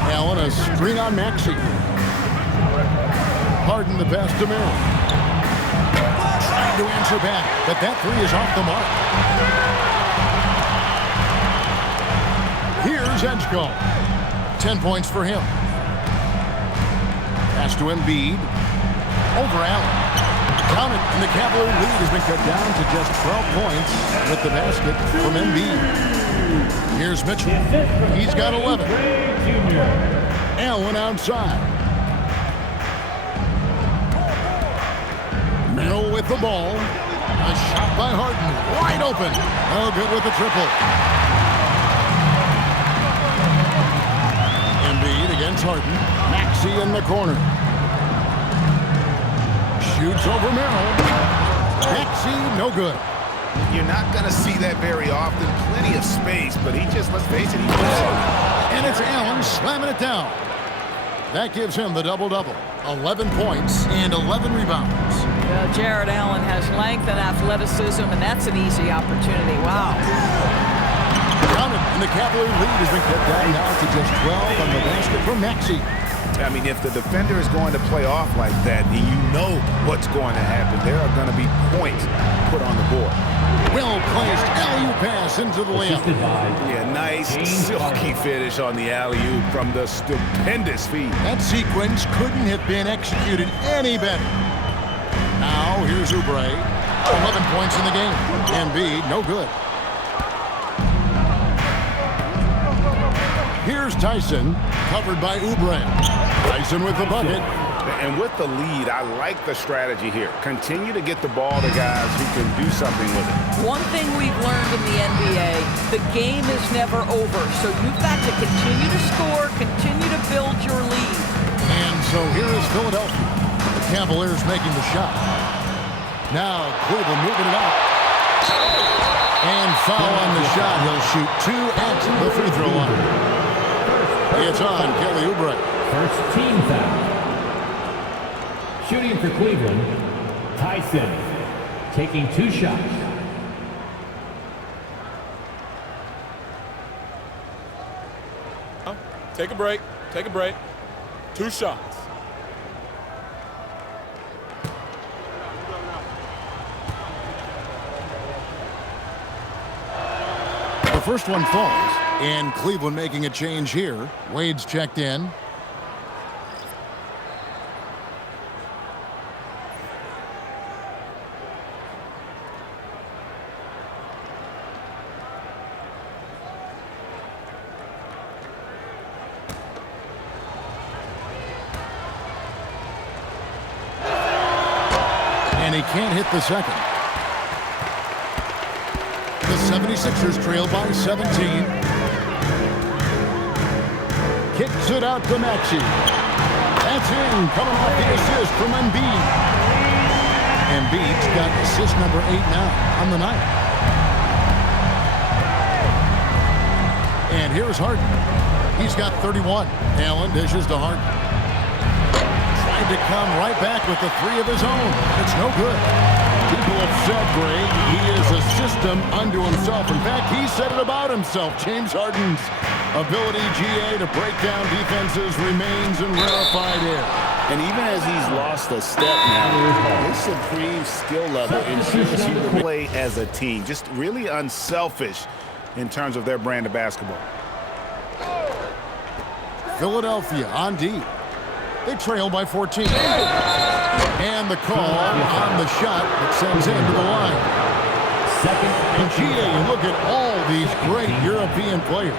Allen, a screen on Maxey. Harden the pass to Merrill. Trying to answer back, but that 3 is off the mark. Here's Edgecombe. 10 points for him. Pass to Embiid. Over Allen. Count it, and the Cavalier lead has been cut down to just 12 points with the basket from Embiid. Here's Mitchell. He's got 11. Allen outside. Merrill with the ball. A shot by Harden. Wide open. Oh, good with the triple. Embiid against Harden. Maxey in the corner. Shoots over Merrill. Maxey, no good. You're not going to see that very often. Plenty of space, but he just, let's face it, he's and it's Allen slamming it down. That gives him the double-double. 11 points and 11 rebounds. Well, Jared Allen has length and athleticism, and that's an easy opportunity. Wow. Count it, and the Cavalier lead has been cut down now to just 12 on the basket from Maxey. I mean, if the defender is going to play off like that, and you know what's going to happen, there are going to be points put on the board. Well-placed alley-oop pass into the layup. Yeah, nice, silky finish on the alley-oop from the stupendous feed. That sequence couldn't have been executed any better. Now, here's Oubre. 11 points in the game. Embiid, no good. Here's Tyson, covered by Oubre. Tyson with the bucket. And with the lead, I like the strategy here. Continue to get the ball to guys who can do something with it. One thing we've learned in the NBA, the game is never over. So you've got to continue to score, continue to build your lead. And so here is Philadelphia. The Cavaliers making the shot. Now Cleveland moving it out. And foul on the shot. He'll shoot 2 at the free throw line. It's on Kelly Oubre. First team foul. Shooting for Cleveland, Tyson taking 2 shots. Take a break. Take a break. 2 shots. The first one falls, and Cleveland making a change here. Wade's checked in. And he can't hit the second. The 76ers trail by 17. Kicks it out to Maxey. That's in, coming off the assist from Embiid. Embiid's got assist number 8 now on the night. And here's Harden. He's got 31. Allen dishes to Harden. Tried to come right back with the 3 of his own. It's no good. People have said, Greg, he is a system unto himself. In fact, he said it about himself. James Harden's ability, GA, to break down defenses remains in rarefied air. And even as he's lost a step now, his supreme skill level ensures he will play as a team. Just really unselfish in terms of their brand of basketball. Philadelphia on D. They trail by 14. And the call on the shot that sends him to the line. And GA, you look at all these great European players.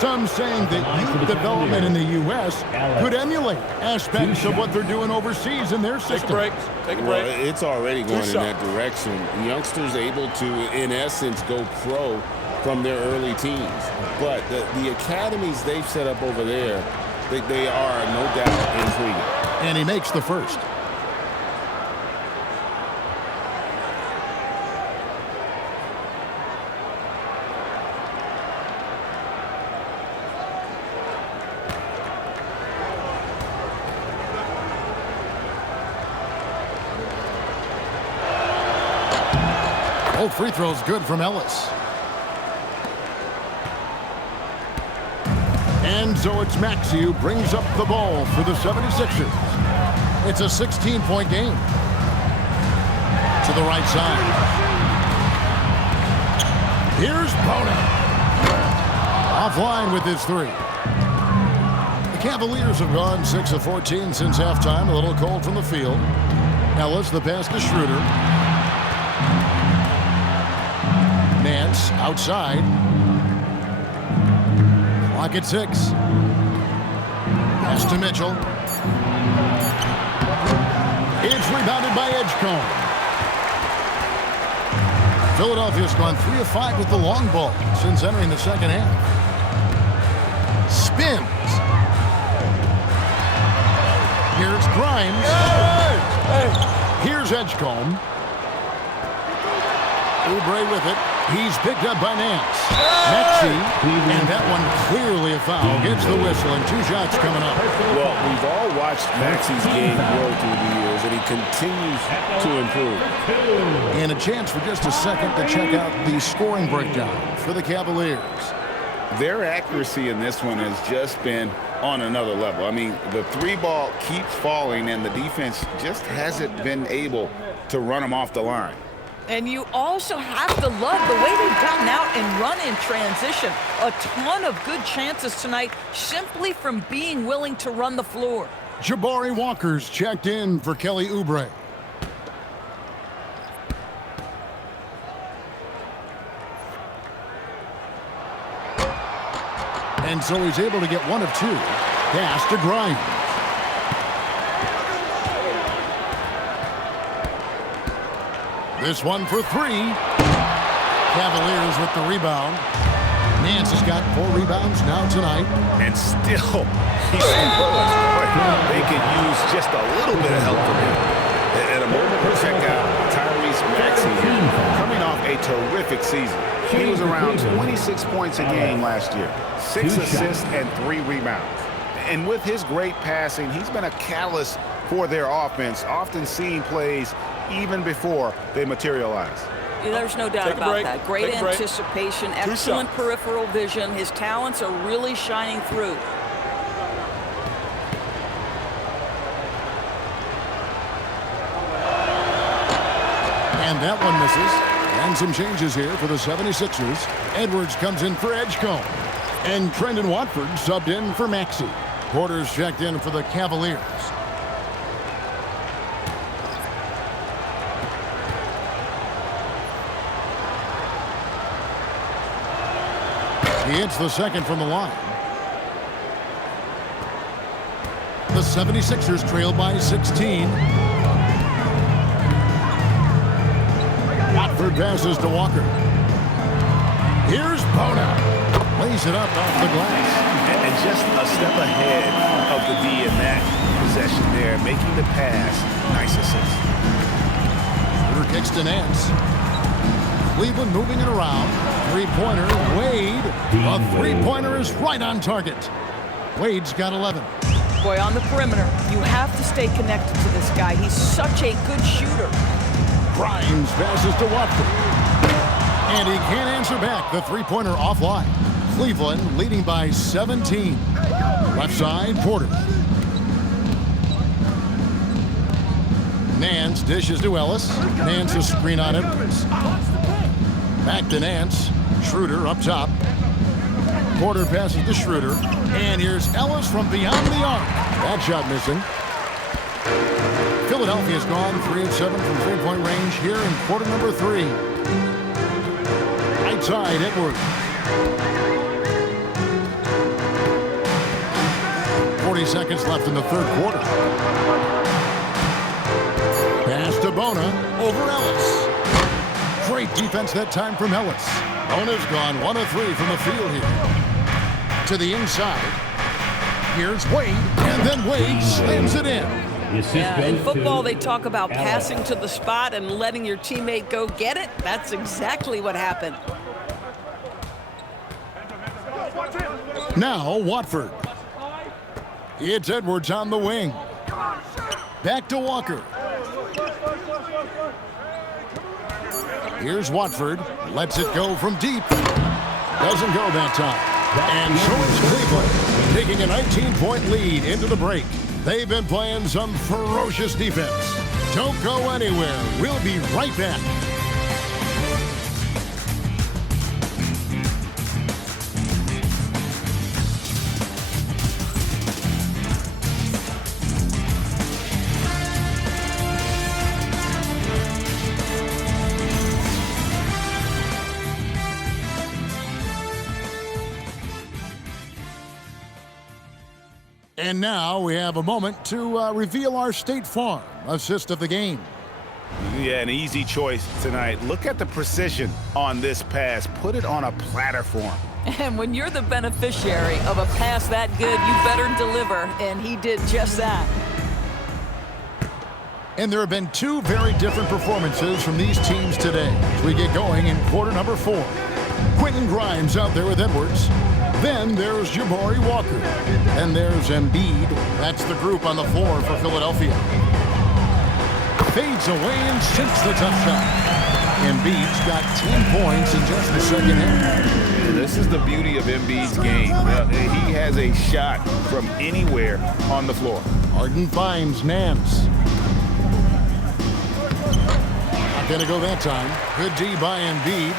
Some saying that youth development in the U.S. could emulate aspects of what they're doing overseas in their system. Take a break. Take a break. Well, it's already going in that direction. Youngsters able to, in essence, go pro from their early teens. But the academies they've set up over there, they are no doubt intriguing. And he makes the first. Both free throws good from Ellis. And so it's Maxey who brings up the ball for the 76ers. It's a 16-point game. To the right side. Here's Bona. Offline with his 3. The Cavaliers have gone 6 of 14 since halftime. A little cold from the field. Ellis, the pass to Schroeder. Nance outside. Clock at 6. Pass to Mitchell. It's rebounded by Edgecombe. Philadelphia's gone 3 of 5 with the long ball since entering the second half. Spins. Here's Grimes. Here's Edgecombe. Oubre with it. He's picked up by Nance. Maxey, and that one clearly a foul. Gets the whistle, and 2 shots coming up. Well, we've all watched Maxey's game grow through the years, and he continues to improve. And a chance for just a second to check out the scoring breakdown for the Cavaliers. Their accuracy in this one has just been on another level. I mean, the three ball keeps falling, and the defense just hasn't been able to run them off the line. And you also have to love the way they've gotten out and run in transition. A ton of good chances tonight simply from being willing to run the floor. Jabari Walker's checked in for Kelly Oubre. And so he's able to get one of two. Pass to Grimes. This one for three. Cavaliers with the rebound. Nance has got 4 rebounds now tonight. And still, he's they could use just a little bit of help from him. And a moment to check out Tyrese Maxey here, coming off a terrific season. He was around 26 points a game last year, 6 assists and 3 rebounds. And with his great passing, he's been a catalyst for their offense, often seeing plays even before they materialize. There's no doubt about that. Great anticipation, excellent peripheral vision. His talents are really shining through. And that one misses. And some changes here for the 76ers. Edwards comes in for Edgecombe. And Trendon Watford subbed in for Maxey. Porter's checked in for the Cavaliers. He hits the second from the line. The 76ers trail by 16. Watford passes to Walker. Here's Bona. Lays it up off the glass. And just a step ahead of the D in that possession there, making the pass. Nice assist. Shooter kicks to Nance. Cleveland moving it around. Three-pointer, Wade. A three-pointer is right on target. Wade's got 11. Boy, on the perimeter, you have to stay connected to this guy. He's such a good shooter. Grimes passes to Watford. And he can't answer back. The three-pointer offline. Cleveland leading by 17. Left side, Porter. Nance dishes to Ellis. Nance a screen on Edwards. Back to Nance. Schroeder up top. Porter passes to Schroeder. And here's Ellis from beyond the arc. That shot missing. Philadelphia's gone 3 of 7 from three-point range here in quarter number 3. Right side, Edwards. 40 seconds left in the third quarter. Pass to Bona over Ellis. Great defense that time from Ellis. Bona's gone 1 of 3 from the field here. To the inside. Here's Wade, and then Wade slams it in. Yeah, in football, they talk about passing to the spot and letting your teammate go get it. That's exactly what happened. Now, Watford. It's Edwards on the wing. Back to Walker. Here's Watford. Lets it go from deep. Doesn't go that time. And so it's Cleveland taking a 19-point lead into the break. They've been playing some ferocious defense. Don't go anywhere. We'll be right back. And now we have a moment to reveal our State Farm assist of the game. Yeah, an easy choice tonight. Look at the precision on this pass. Put it on a platter for him. And when you're the beneficiary of a pass that good, you better deliver, and he did just that. And there have been 2 very different performances from these teams today as we get going in quarter number 4. Quentin Grimes out there with Edwards. Then there's Jabari Walker. And there's Embiid. That's the group on the floor for Philadelphia. Fades away and sinks the tough shot. Embiid's got 10 points in just the second half. This is the beauty of Embiid's game. He has a shot from anywhere on the floor. Harden finds Nance. Not going to go that time. Good D by Embiid.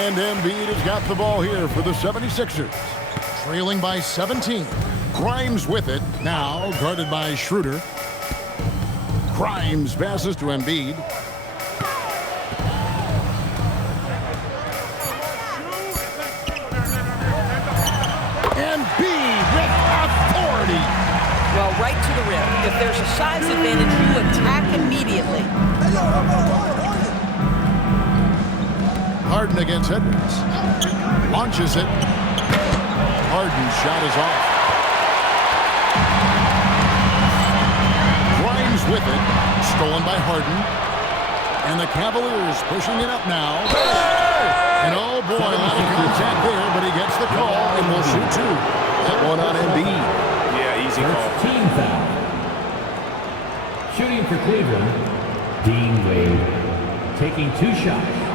And Embiid has got the ball here for the 76ers. Trailing by 17. Grimes with it. Now guarded by Schroeder. Grimes passes to Embiid. Embiid with authority. Well, right to the rim. If there's a size advantage, you attack immediately. Harden against Edwards. Launches it. Harden's shot is off. Grimes with it. Stolen by Harden. And the Cavaliers pushing it up now. And oh boy, a lot of contact there, but he gets the call and will shoot two. That one on Embiid. Yeah, easy call. Team foul. Shooting for Cleveland, Dean Wade. Taking 2 shots.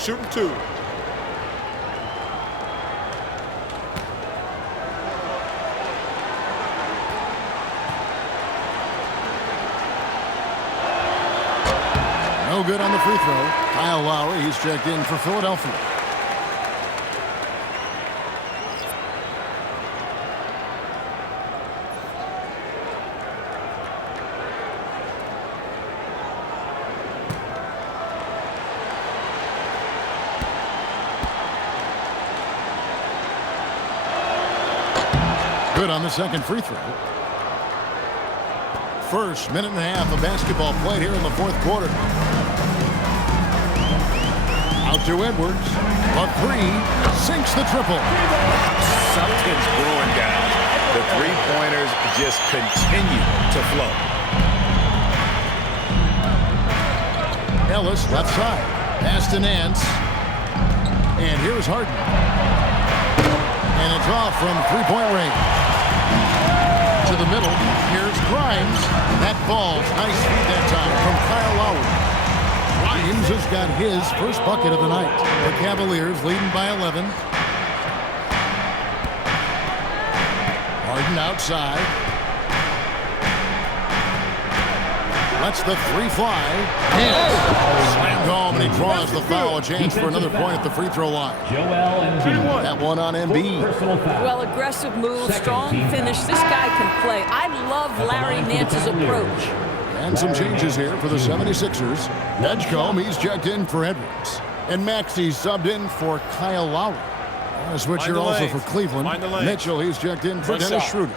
Shooting 2. No good on the free throw. Kyle Lowry, he's checked in for Philadelphia. Good on the second free throw. First minute and a half of basketball played here in the fourth quarter. Out to Edwards. A three. Sinks the triple. Something's brewing, guys. The three-pointers just continue to flow. Ellis left side. Pass to Nance. And here's Harden. And it's off from three-point range. To the middle. Here's Grimes. That ball's nice feed that time from Kyle Lowry. Grimes has got his first bucket of the night. The Cavaliers leading by 11. Harden outside. Lets the three fly. Slammed home, and he draws the foul. A chance for another point at the free throw line. That one on Embiid. Well, aggressive move, strong finish. This guy can play. I love Larry Nance's approach. And some changes here for the 76ers. Edgecombe, he's checked in for Edwards. And Maxey's subbed in for Kyle Lowry. A switch here also for Cleveland. Mitchell, he's checked in for Dennis Schroeder.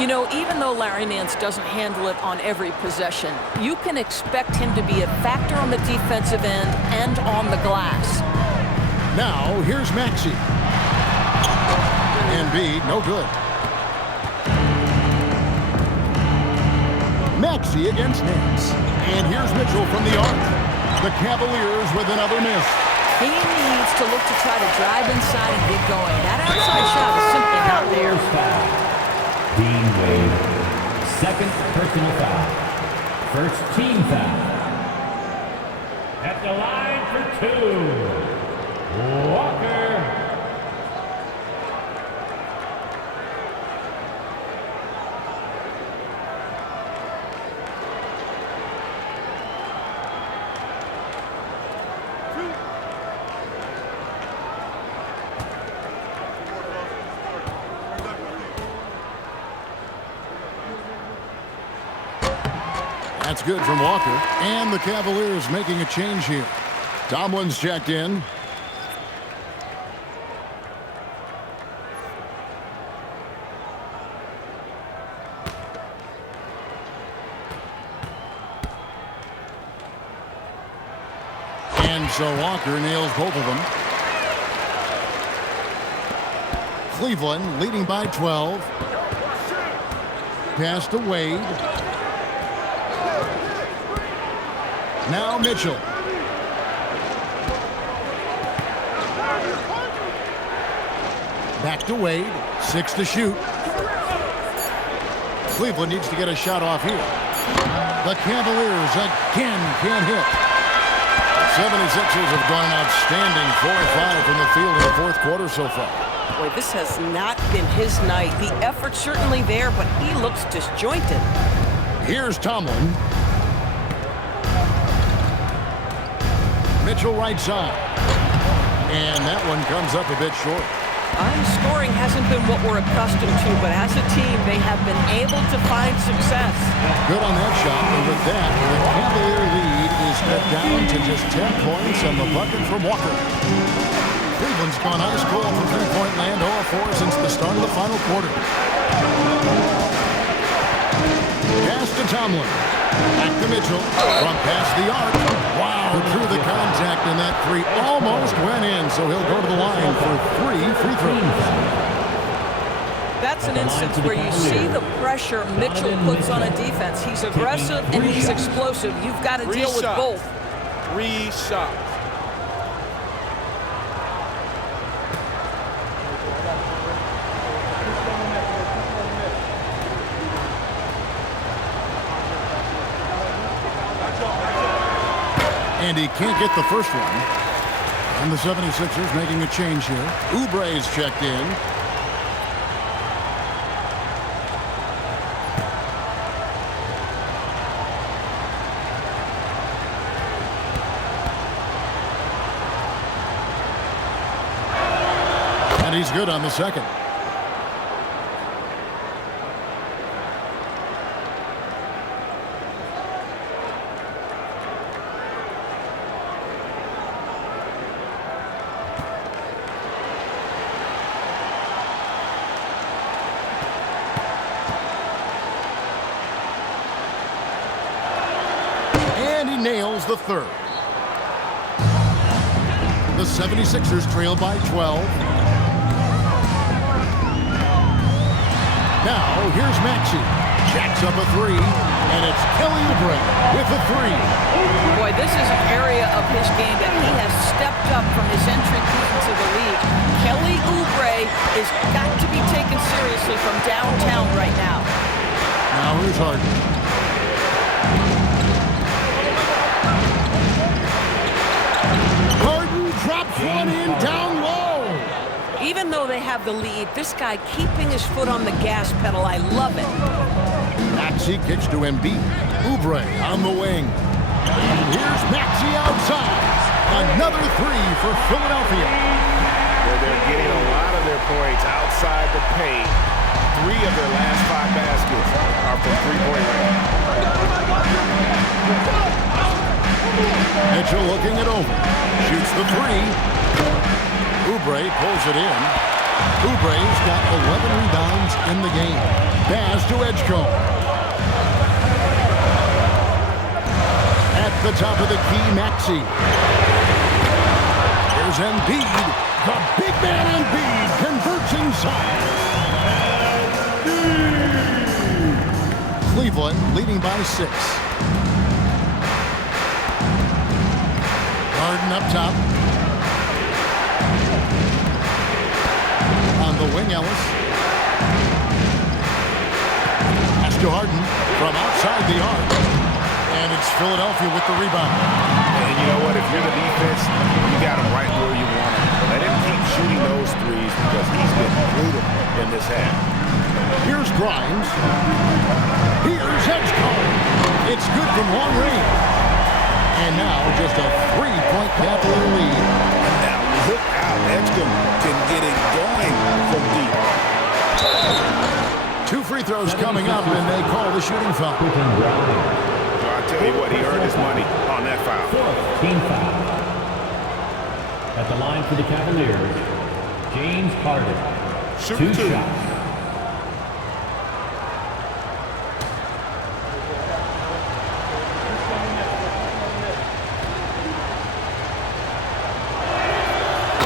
You know, even though Larry Nance doesn't handle it on every possession, you can expect him to be a factor on the defensive end and on the glass. Now, here's Maxey. Embiid, no good. Maxey against Nance. And here's Mitchell from the arc. The Cavaliers with another miss. He needs to look to try to drive inside and get going. That outside shot is simply not there. Dean Wade, second personal foul. First team foul. At the line for 2, Walker. That's good from Walker. And the Cavaliers making a change here. Tomlin's checked in. And so Walker nails both of them. Cleveland leading by 12. Pass to Wade. Now Mitchell. Back to Wade. 6 to shoot. Cleveland needs to get a shot off here. The Cavaliers again can't hit. 76ers have gone outstanding 4-5 from the field in the fourth quarter so far. Boy, this has not been his night. The effort's certainly there, but he looks disjointed. Here's Tomlin. Mitchell right side. And that one comes up a bit short. Scoring hasn't been what we're accustomed to, but as a team, they have been able to find success. Good on that shot, and with that, the Cavalier lead is cut down to just 10 points on the bucket from Walker. Cleveland's gone ice cold from three-point land, 0-4 since the start of the final quarter. Pass to Tomlin. Back to Mitchell. From past the arc. Wow, through the contact, and that three almost went in, so he'll go to the line for 3 free throws. That's an instance where you see the pressure Mitchell puts on a defense. He's aggressive and he's explosive. You've got to deal with both. 3 shots. And he can't get the first one. And the 76ers making a change here. Oubre's checked in. And he's good on the second. Nails the third. The 76ers trail by 12. Now here's Maxey. Jacks up a three, and it's Kelly Oubre with a three. Boy, this is an area of his game that he has stepped up from his entry into the league. Kelly Oubre is got to be taken seriously from downtown right now. Now here's Harden. Drops one in down low. Even though they have the lead, this guy keeping his foot on the gas pedal, I love it. Maxey kicks to Embiid. Oubre on the wing. And here's Maxey outside. Another three for Philadelphia. They're getting a lot of their points outside the paint. 3 of their last 5 baskets are from three-point range. Mitchell looking it over. Shoots the three. Oubre pulls it in. Oubre's got 11 rebounds in the game. Pass to Edgecombe. At the top of the key, Maxey. Here's Embiid. The big man Embiid converts inside. Cleveland leading by 6. Harden up top. On the wing, Ellis. Pass to Harden from outside the arc. And it's Philadelphia with the rebound. And you know what? If you're the defense, you got him right where you want him. Let him keep shooting those threes because he's been brutal in this half. Here's Grimes. Here's Edgecombe. It's good from long range. And now just a 3-point Cavalier lead. Now look out. Edgecombe can get it going from deep. 2 free throws coming up, and they call the shooting foul. I'll tell you what, he earned his money on that foul. Team foul. At the line for the Cavaliers, James Harden. 2 shots.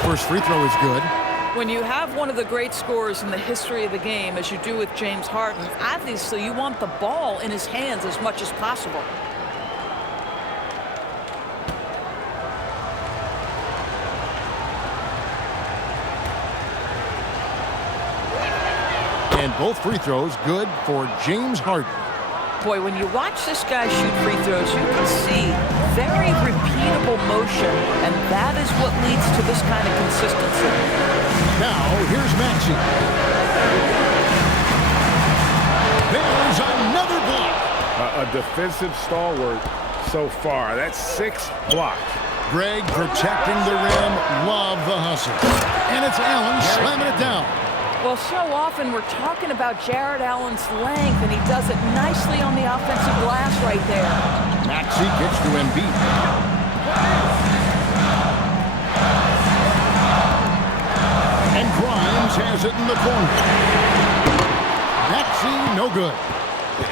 First free throw is good. When you have one of the great scorers in the history of the game, as you do with James Harden, obviously you want the ball in his hands as much as possible. And both free throws good for James Harden. Boy, when you watch this guy shoot free throws, you can see very repeatable motion, and that is what leads to this kind of consistency. Now, here's Maxey. There's another block. A defensive stalwart so far. That's 6 blocks. Greg protecting the rim. Love the hustle. And it's Allen slamming it down. Well, so often we're talking about Jared Allen's length, and he does it nicely on the offensive glass right there. Maxey gets to Embiid. And Grimes has it in the corner. Maxey, no good.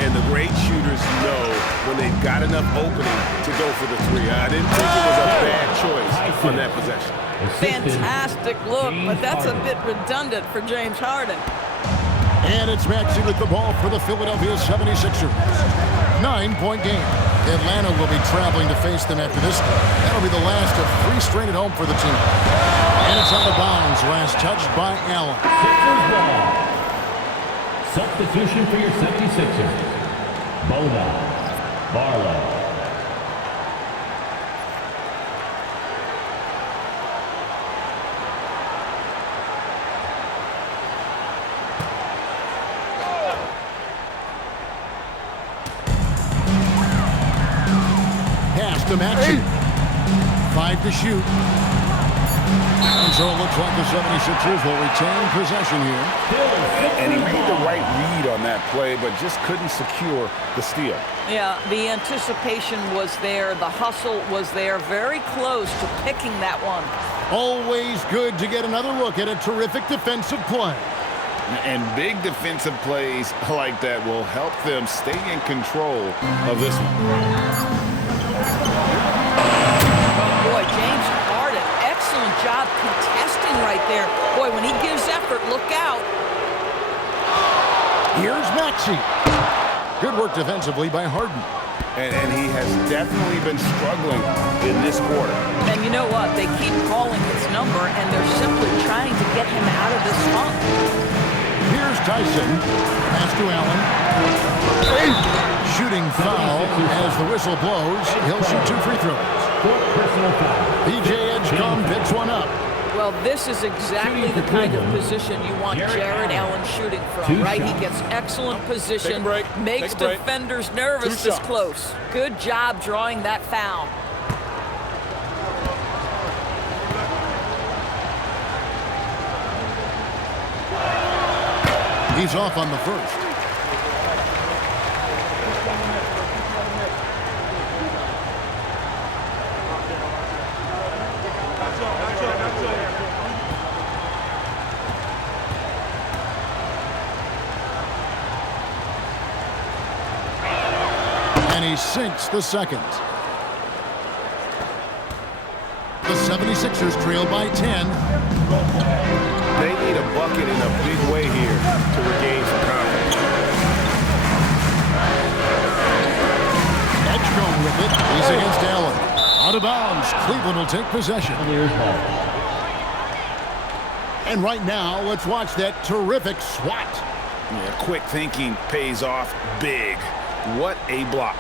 And the great shooters know when they've got enough opening to go for the three. I didn't think it was a bad choice on that possession. Fantastic look, but that's a bit redundant for James Harden. And it's Maxey with the ball for the Philadelphia 76ers. 9-point game. Atlanta will be traveling to face them after this. That'll be the last of 3 straight at home for the team. And it's out of bounds. Last touched by Allen. Sixers ball. Substitution for your 76ers. Bona. Barlow. Pass to Maxey. 5 to shoot. And so it looks like the 76ers will retain possession here. And he made the right read on that play, but just couldn't secure the steal. Yeah, the anticipation was there. The hustle was there. Very close to picking that one. Always good to get another look at a terrific defensive play. And big defensive plays like that will help them stay in control of this one. Boy, James Harden, excellent job contesting right there. Boy, when he gives effort, look out. Here's Maxey. Good work defensively by Harden. And he has definitely been struggling in this quarter. And you know what? They keep calling his number, and they're simply trying to get him out of this funk. Here's Tyson. Pass to Allen. Shooting foul as the whistle blows. He'll shoot 2 free throws. PJ Edgecombe picks one up. Well, this is exactly the kind of position you want Jared Allen shooting from, right? He gets excellent position, makes defenders nervous this close. Good job drawing that foul. He's off on the first. And he sinks the second. The 76ers trail by 10. They need a bucket in a big way here to regain some confidence. Edgecombe with it. He's against Allen. Out of bounds. Cleveland will take possession. And right now, let's watch that terrific swat. Yeah, quick thinking pays off big. What a block.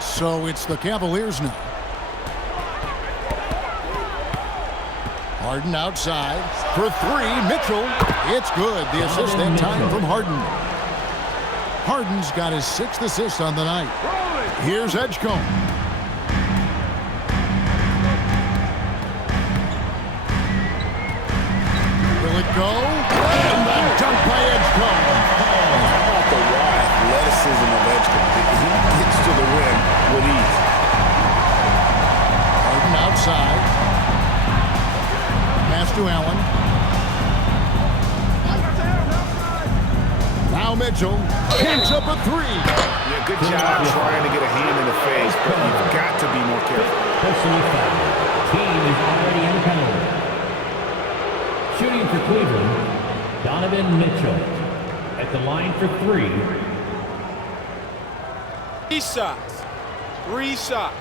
So it's the Cavaliers now. Harden outside for 3. Mitchell. It's good. The assist that time from Harden. Harden's got his 6th assist on the night. Here's Edgecombe. Will it go? And the dunk by Edgecombe. How about the raw athleticism of Edgecombe? He gets to the rim with ease. Harden outside. Pass to Allen. Now Mitchell picks up a 3. Yeah, good job trying to get a hand in the face, but you've got to be more careful. Personal foul. Team is already in the penalty. Shooting for Cleveland, Donovan Mitchell. at the line for 3. 3 shots. 3 shots.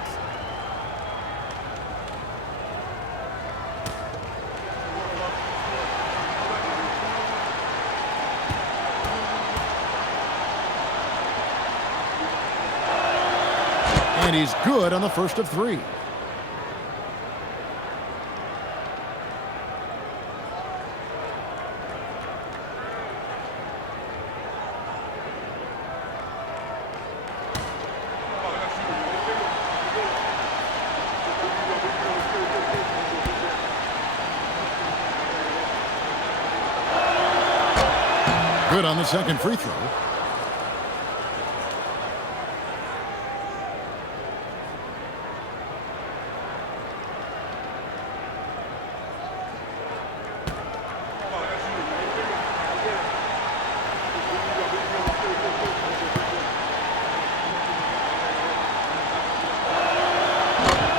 And he's good on the first of 3. Good on the second free throw.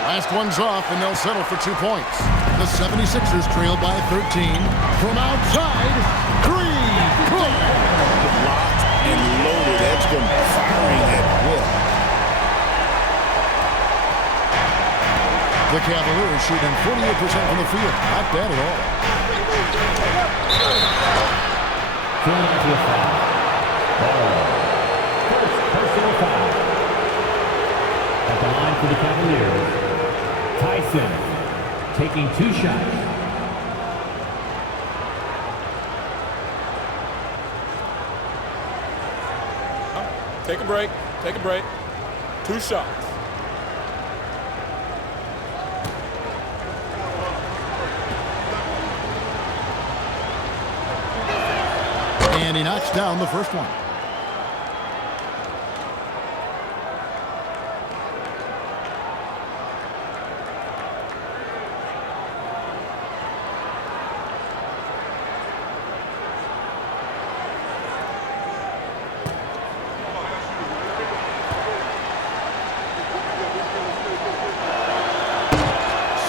Last one's off, and they'll settle for 2 points. The 76ers trail by 13. From outside, 3. Good. Locked and loaded. Edgecombe firing at will. The Cavaliers shooting 48% from the field. Not bad at all. Turning to a foul. First personal foul. At the line for the Cavaliers, Tyson taking 2 shots. Take a break. Take a break. 2 shots. And he knocks down the first one.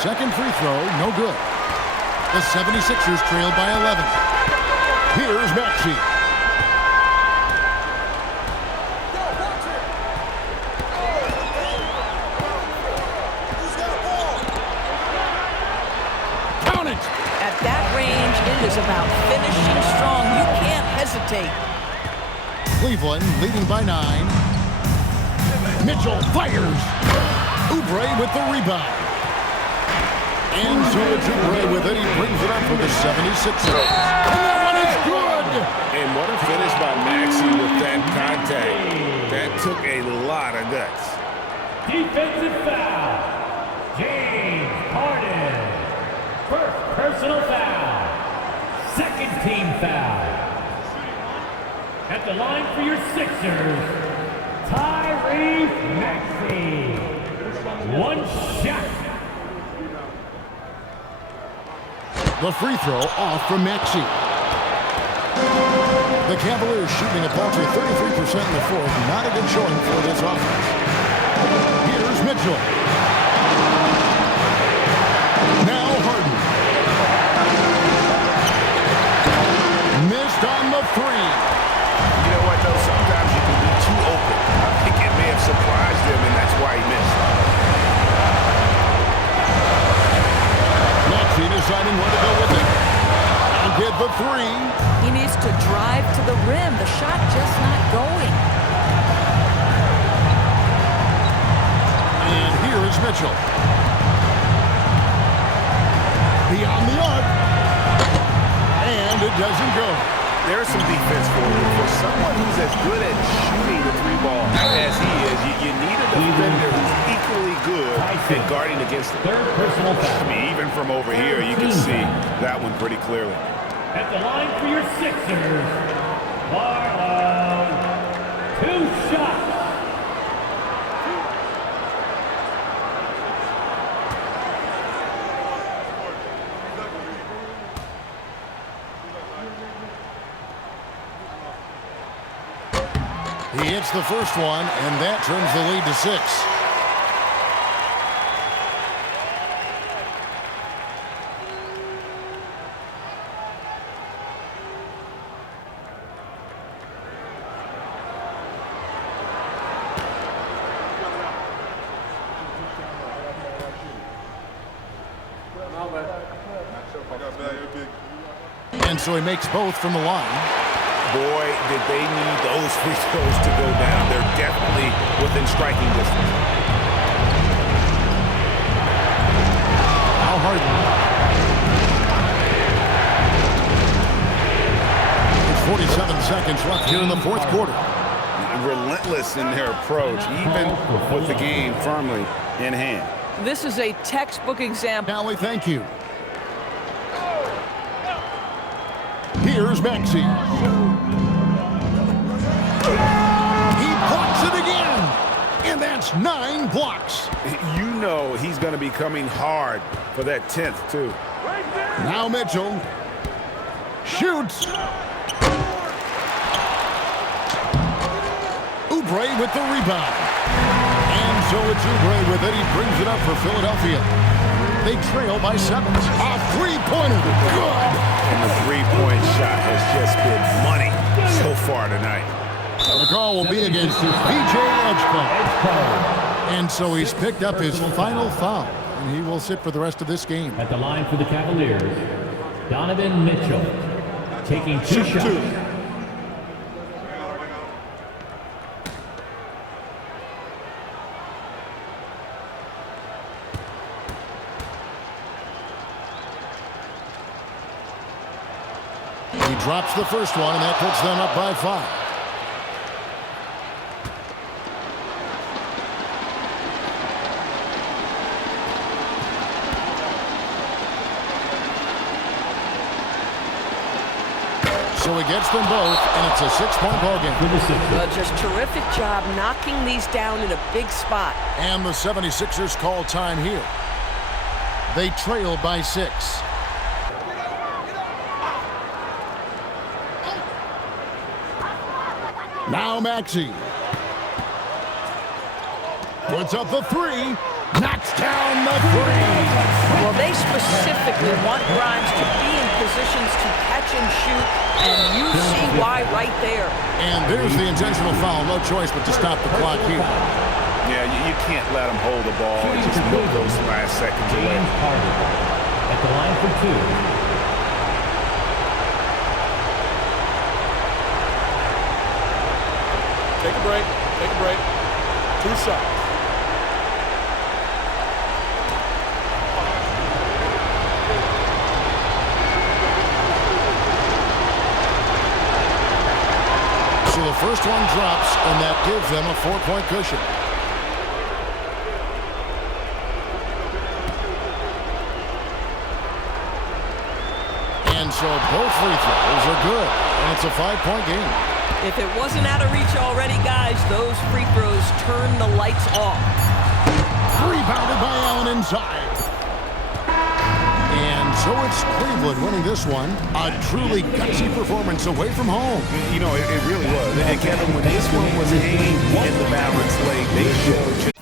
Second free throw, no good. The 76ers trail by 11. Here's Maxey. Count it! At that range, it is about finishing strong. You can't hesitate. Cleveland leading by 9. Mitchell fires. Oubre with the rebound. And so it's Oubre with it. He brings it up for the 76ers. And that one is good! And what a finish by Maxey with that contact. That took a lot of guts. Defensive foul. James Harden. First personal foul. Second team foul. At the line for your Sixers, Tyrese Maxey. 1 shot. The free throw off from Maxey. The Cavaliers shooting a paltry 33% in the fourth. Not a good showing for this offense. Here's Mitchell. Now Harden. Missed on the 3. You know what, though? Sometimes you can be too open. I think it may have surprised him, and that's why he missed. Maxey deciding where to go with it. I'll get the 3. He needs to drive to the rim. The shot just not going. And here is Mitchell. Beyond the arc. And it doesn't go. There's some defense for him. For someone who's as good at shooting the 3-ball as he is, you need a defender who's equally good at guarding against him. Third personal foul. I mean, even from over here, you can see that one pretty clearly. At the line for your Sixers, Barlow. 2 shots. He hits the first one, and that turns the lead to 6. so he makes both from the line. Boy, did they need those free throws to go down. They're definitely within striking distance. Al Harden. There's 47 seconds left here in the fourth quarter. Relentless in their approach, even with the game firmly in hand. This is a textbook example. Allie, thank you. Here's Maxey. He blocks it again, and that's 9 blocks. You know he's going to be coming hard for that 10th, too. Now Mitchell shoots. Oubre with the rebound. And so it's Oubre with it. He brings it up for Philadelphia. They trail by 7. A three-pointer. Good. And the three-point shot has just been money so far tonight. The call will be against VJ Edgecombe. And so he's picked up his final foul. And he will sit for the rest of this game. At the line for the Cavaliers, Donovan Mitchell taking 2 shots. He drops the first one, and that puts them up by 5. So he gets them both, and it's a 6-point ball game. Just terrific job knocking these down in a big spot. And the 76ers call time here. They trail by 6. Now Maxey puts up the 3, knocks down the 3. Well, they specifically want Grimes to be in positions to catch and shoot, and you see why right there. And there's the intentional foul. No choice but to stop the clock here. Yeah, you can't let them hold the ball and just milk those last seconds away. At the line for 2. Take a break. Take a break. 2 shots. So the first one drops, and that gives them a 4-point cushion. And so both free throws are good, and it's a 5-point game. If it wasn't out of reach already, guys, those free throws turn the lights off. Rebounded by Allen inside. And so it's Cleveland winning this one. A truly gutsy performance away from home. You know, it really was. And Kevin, when this one was aimed in the balance lane, they showed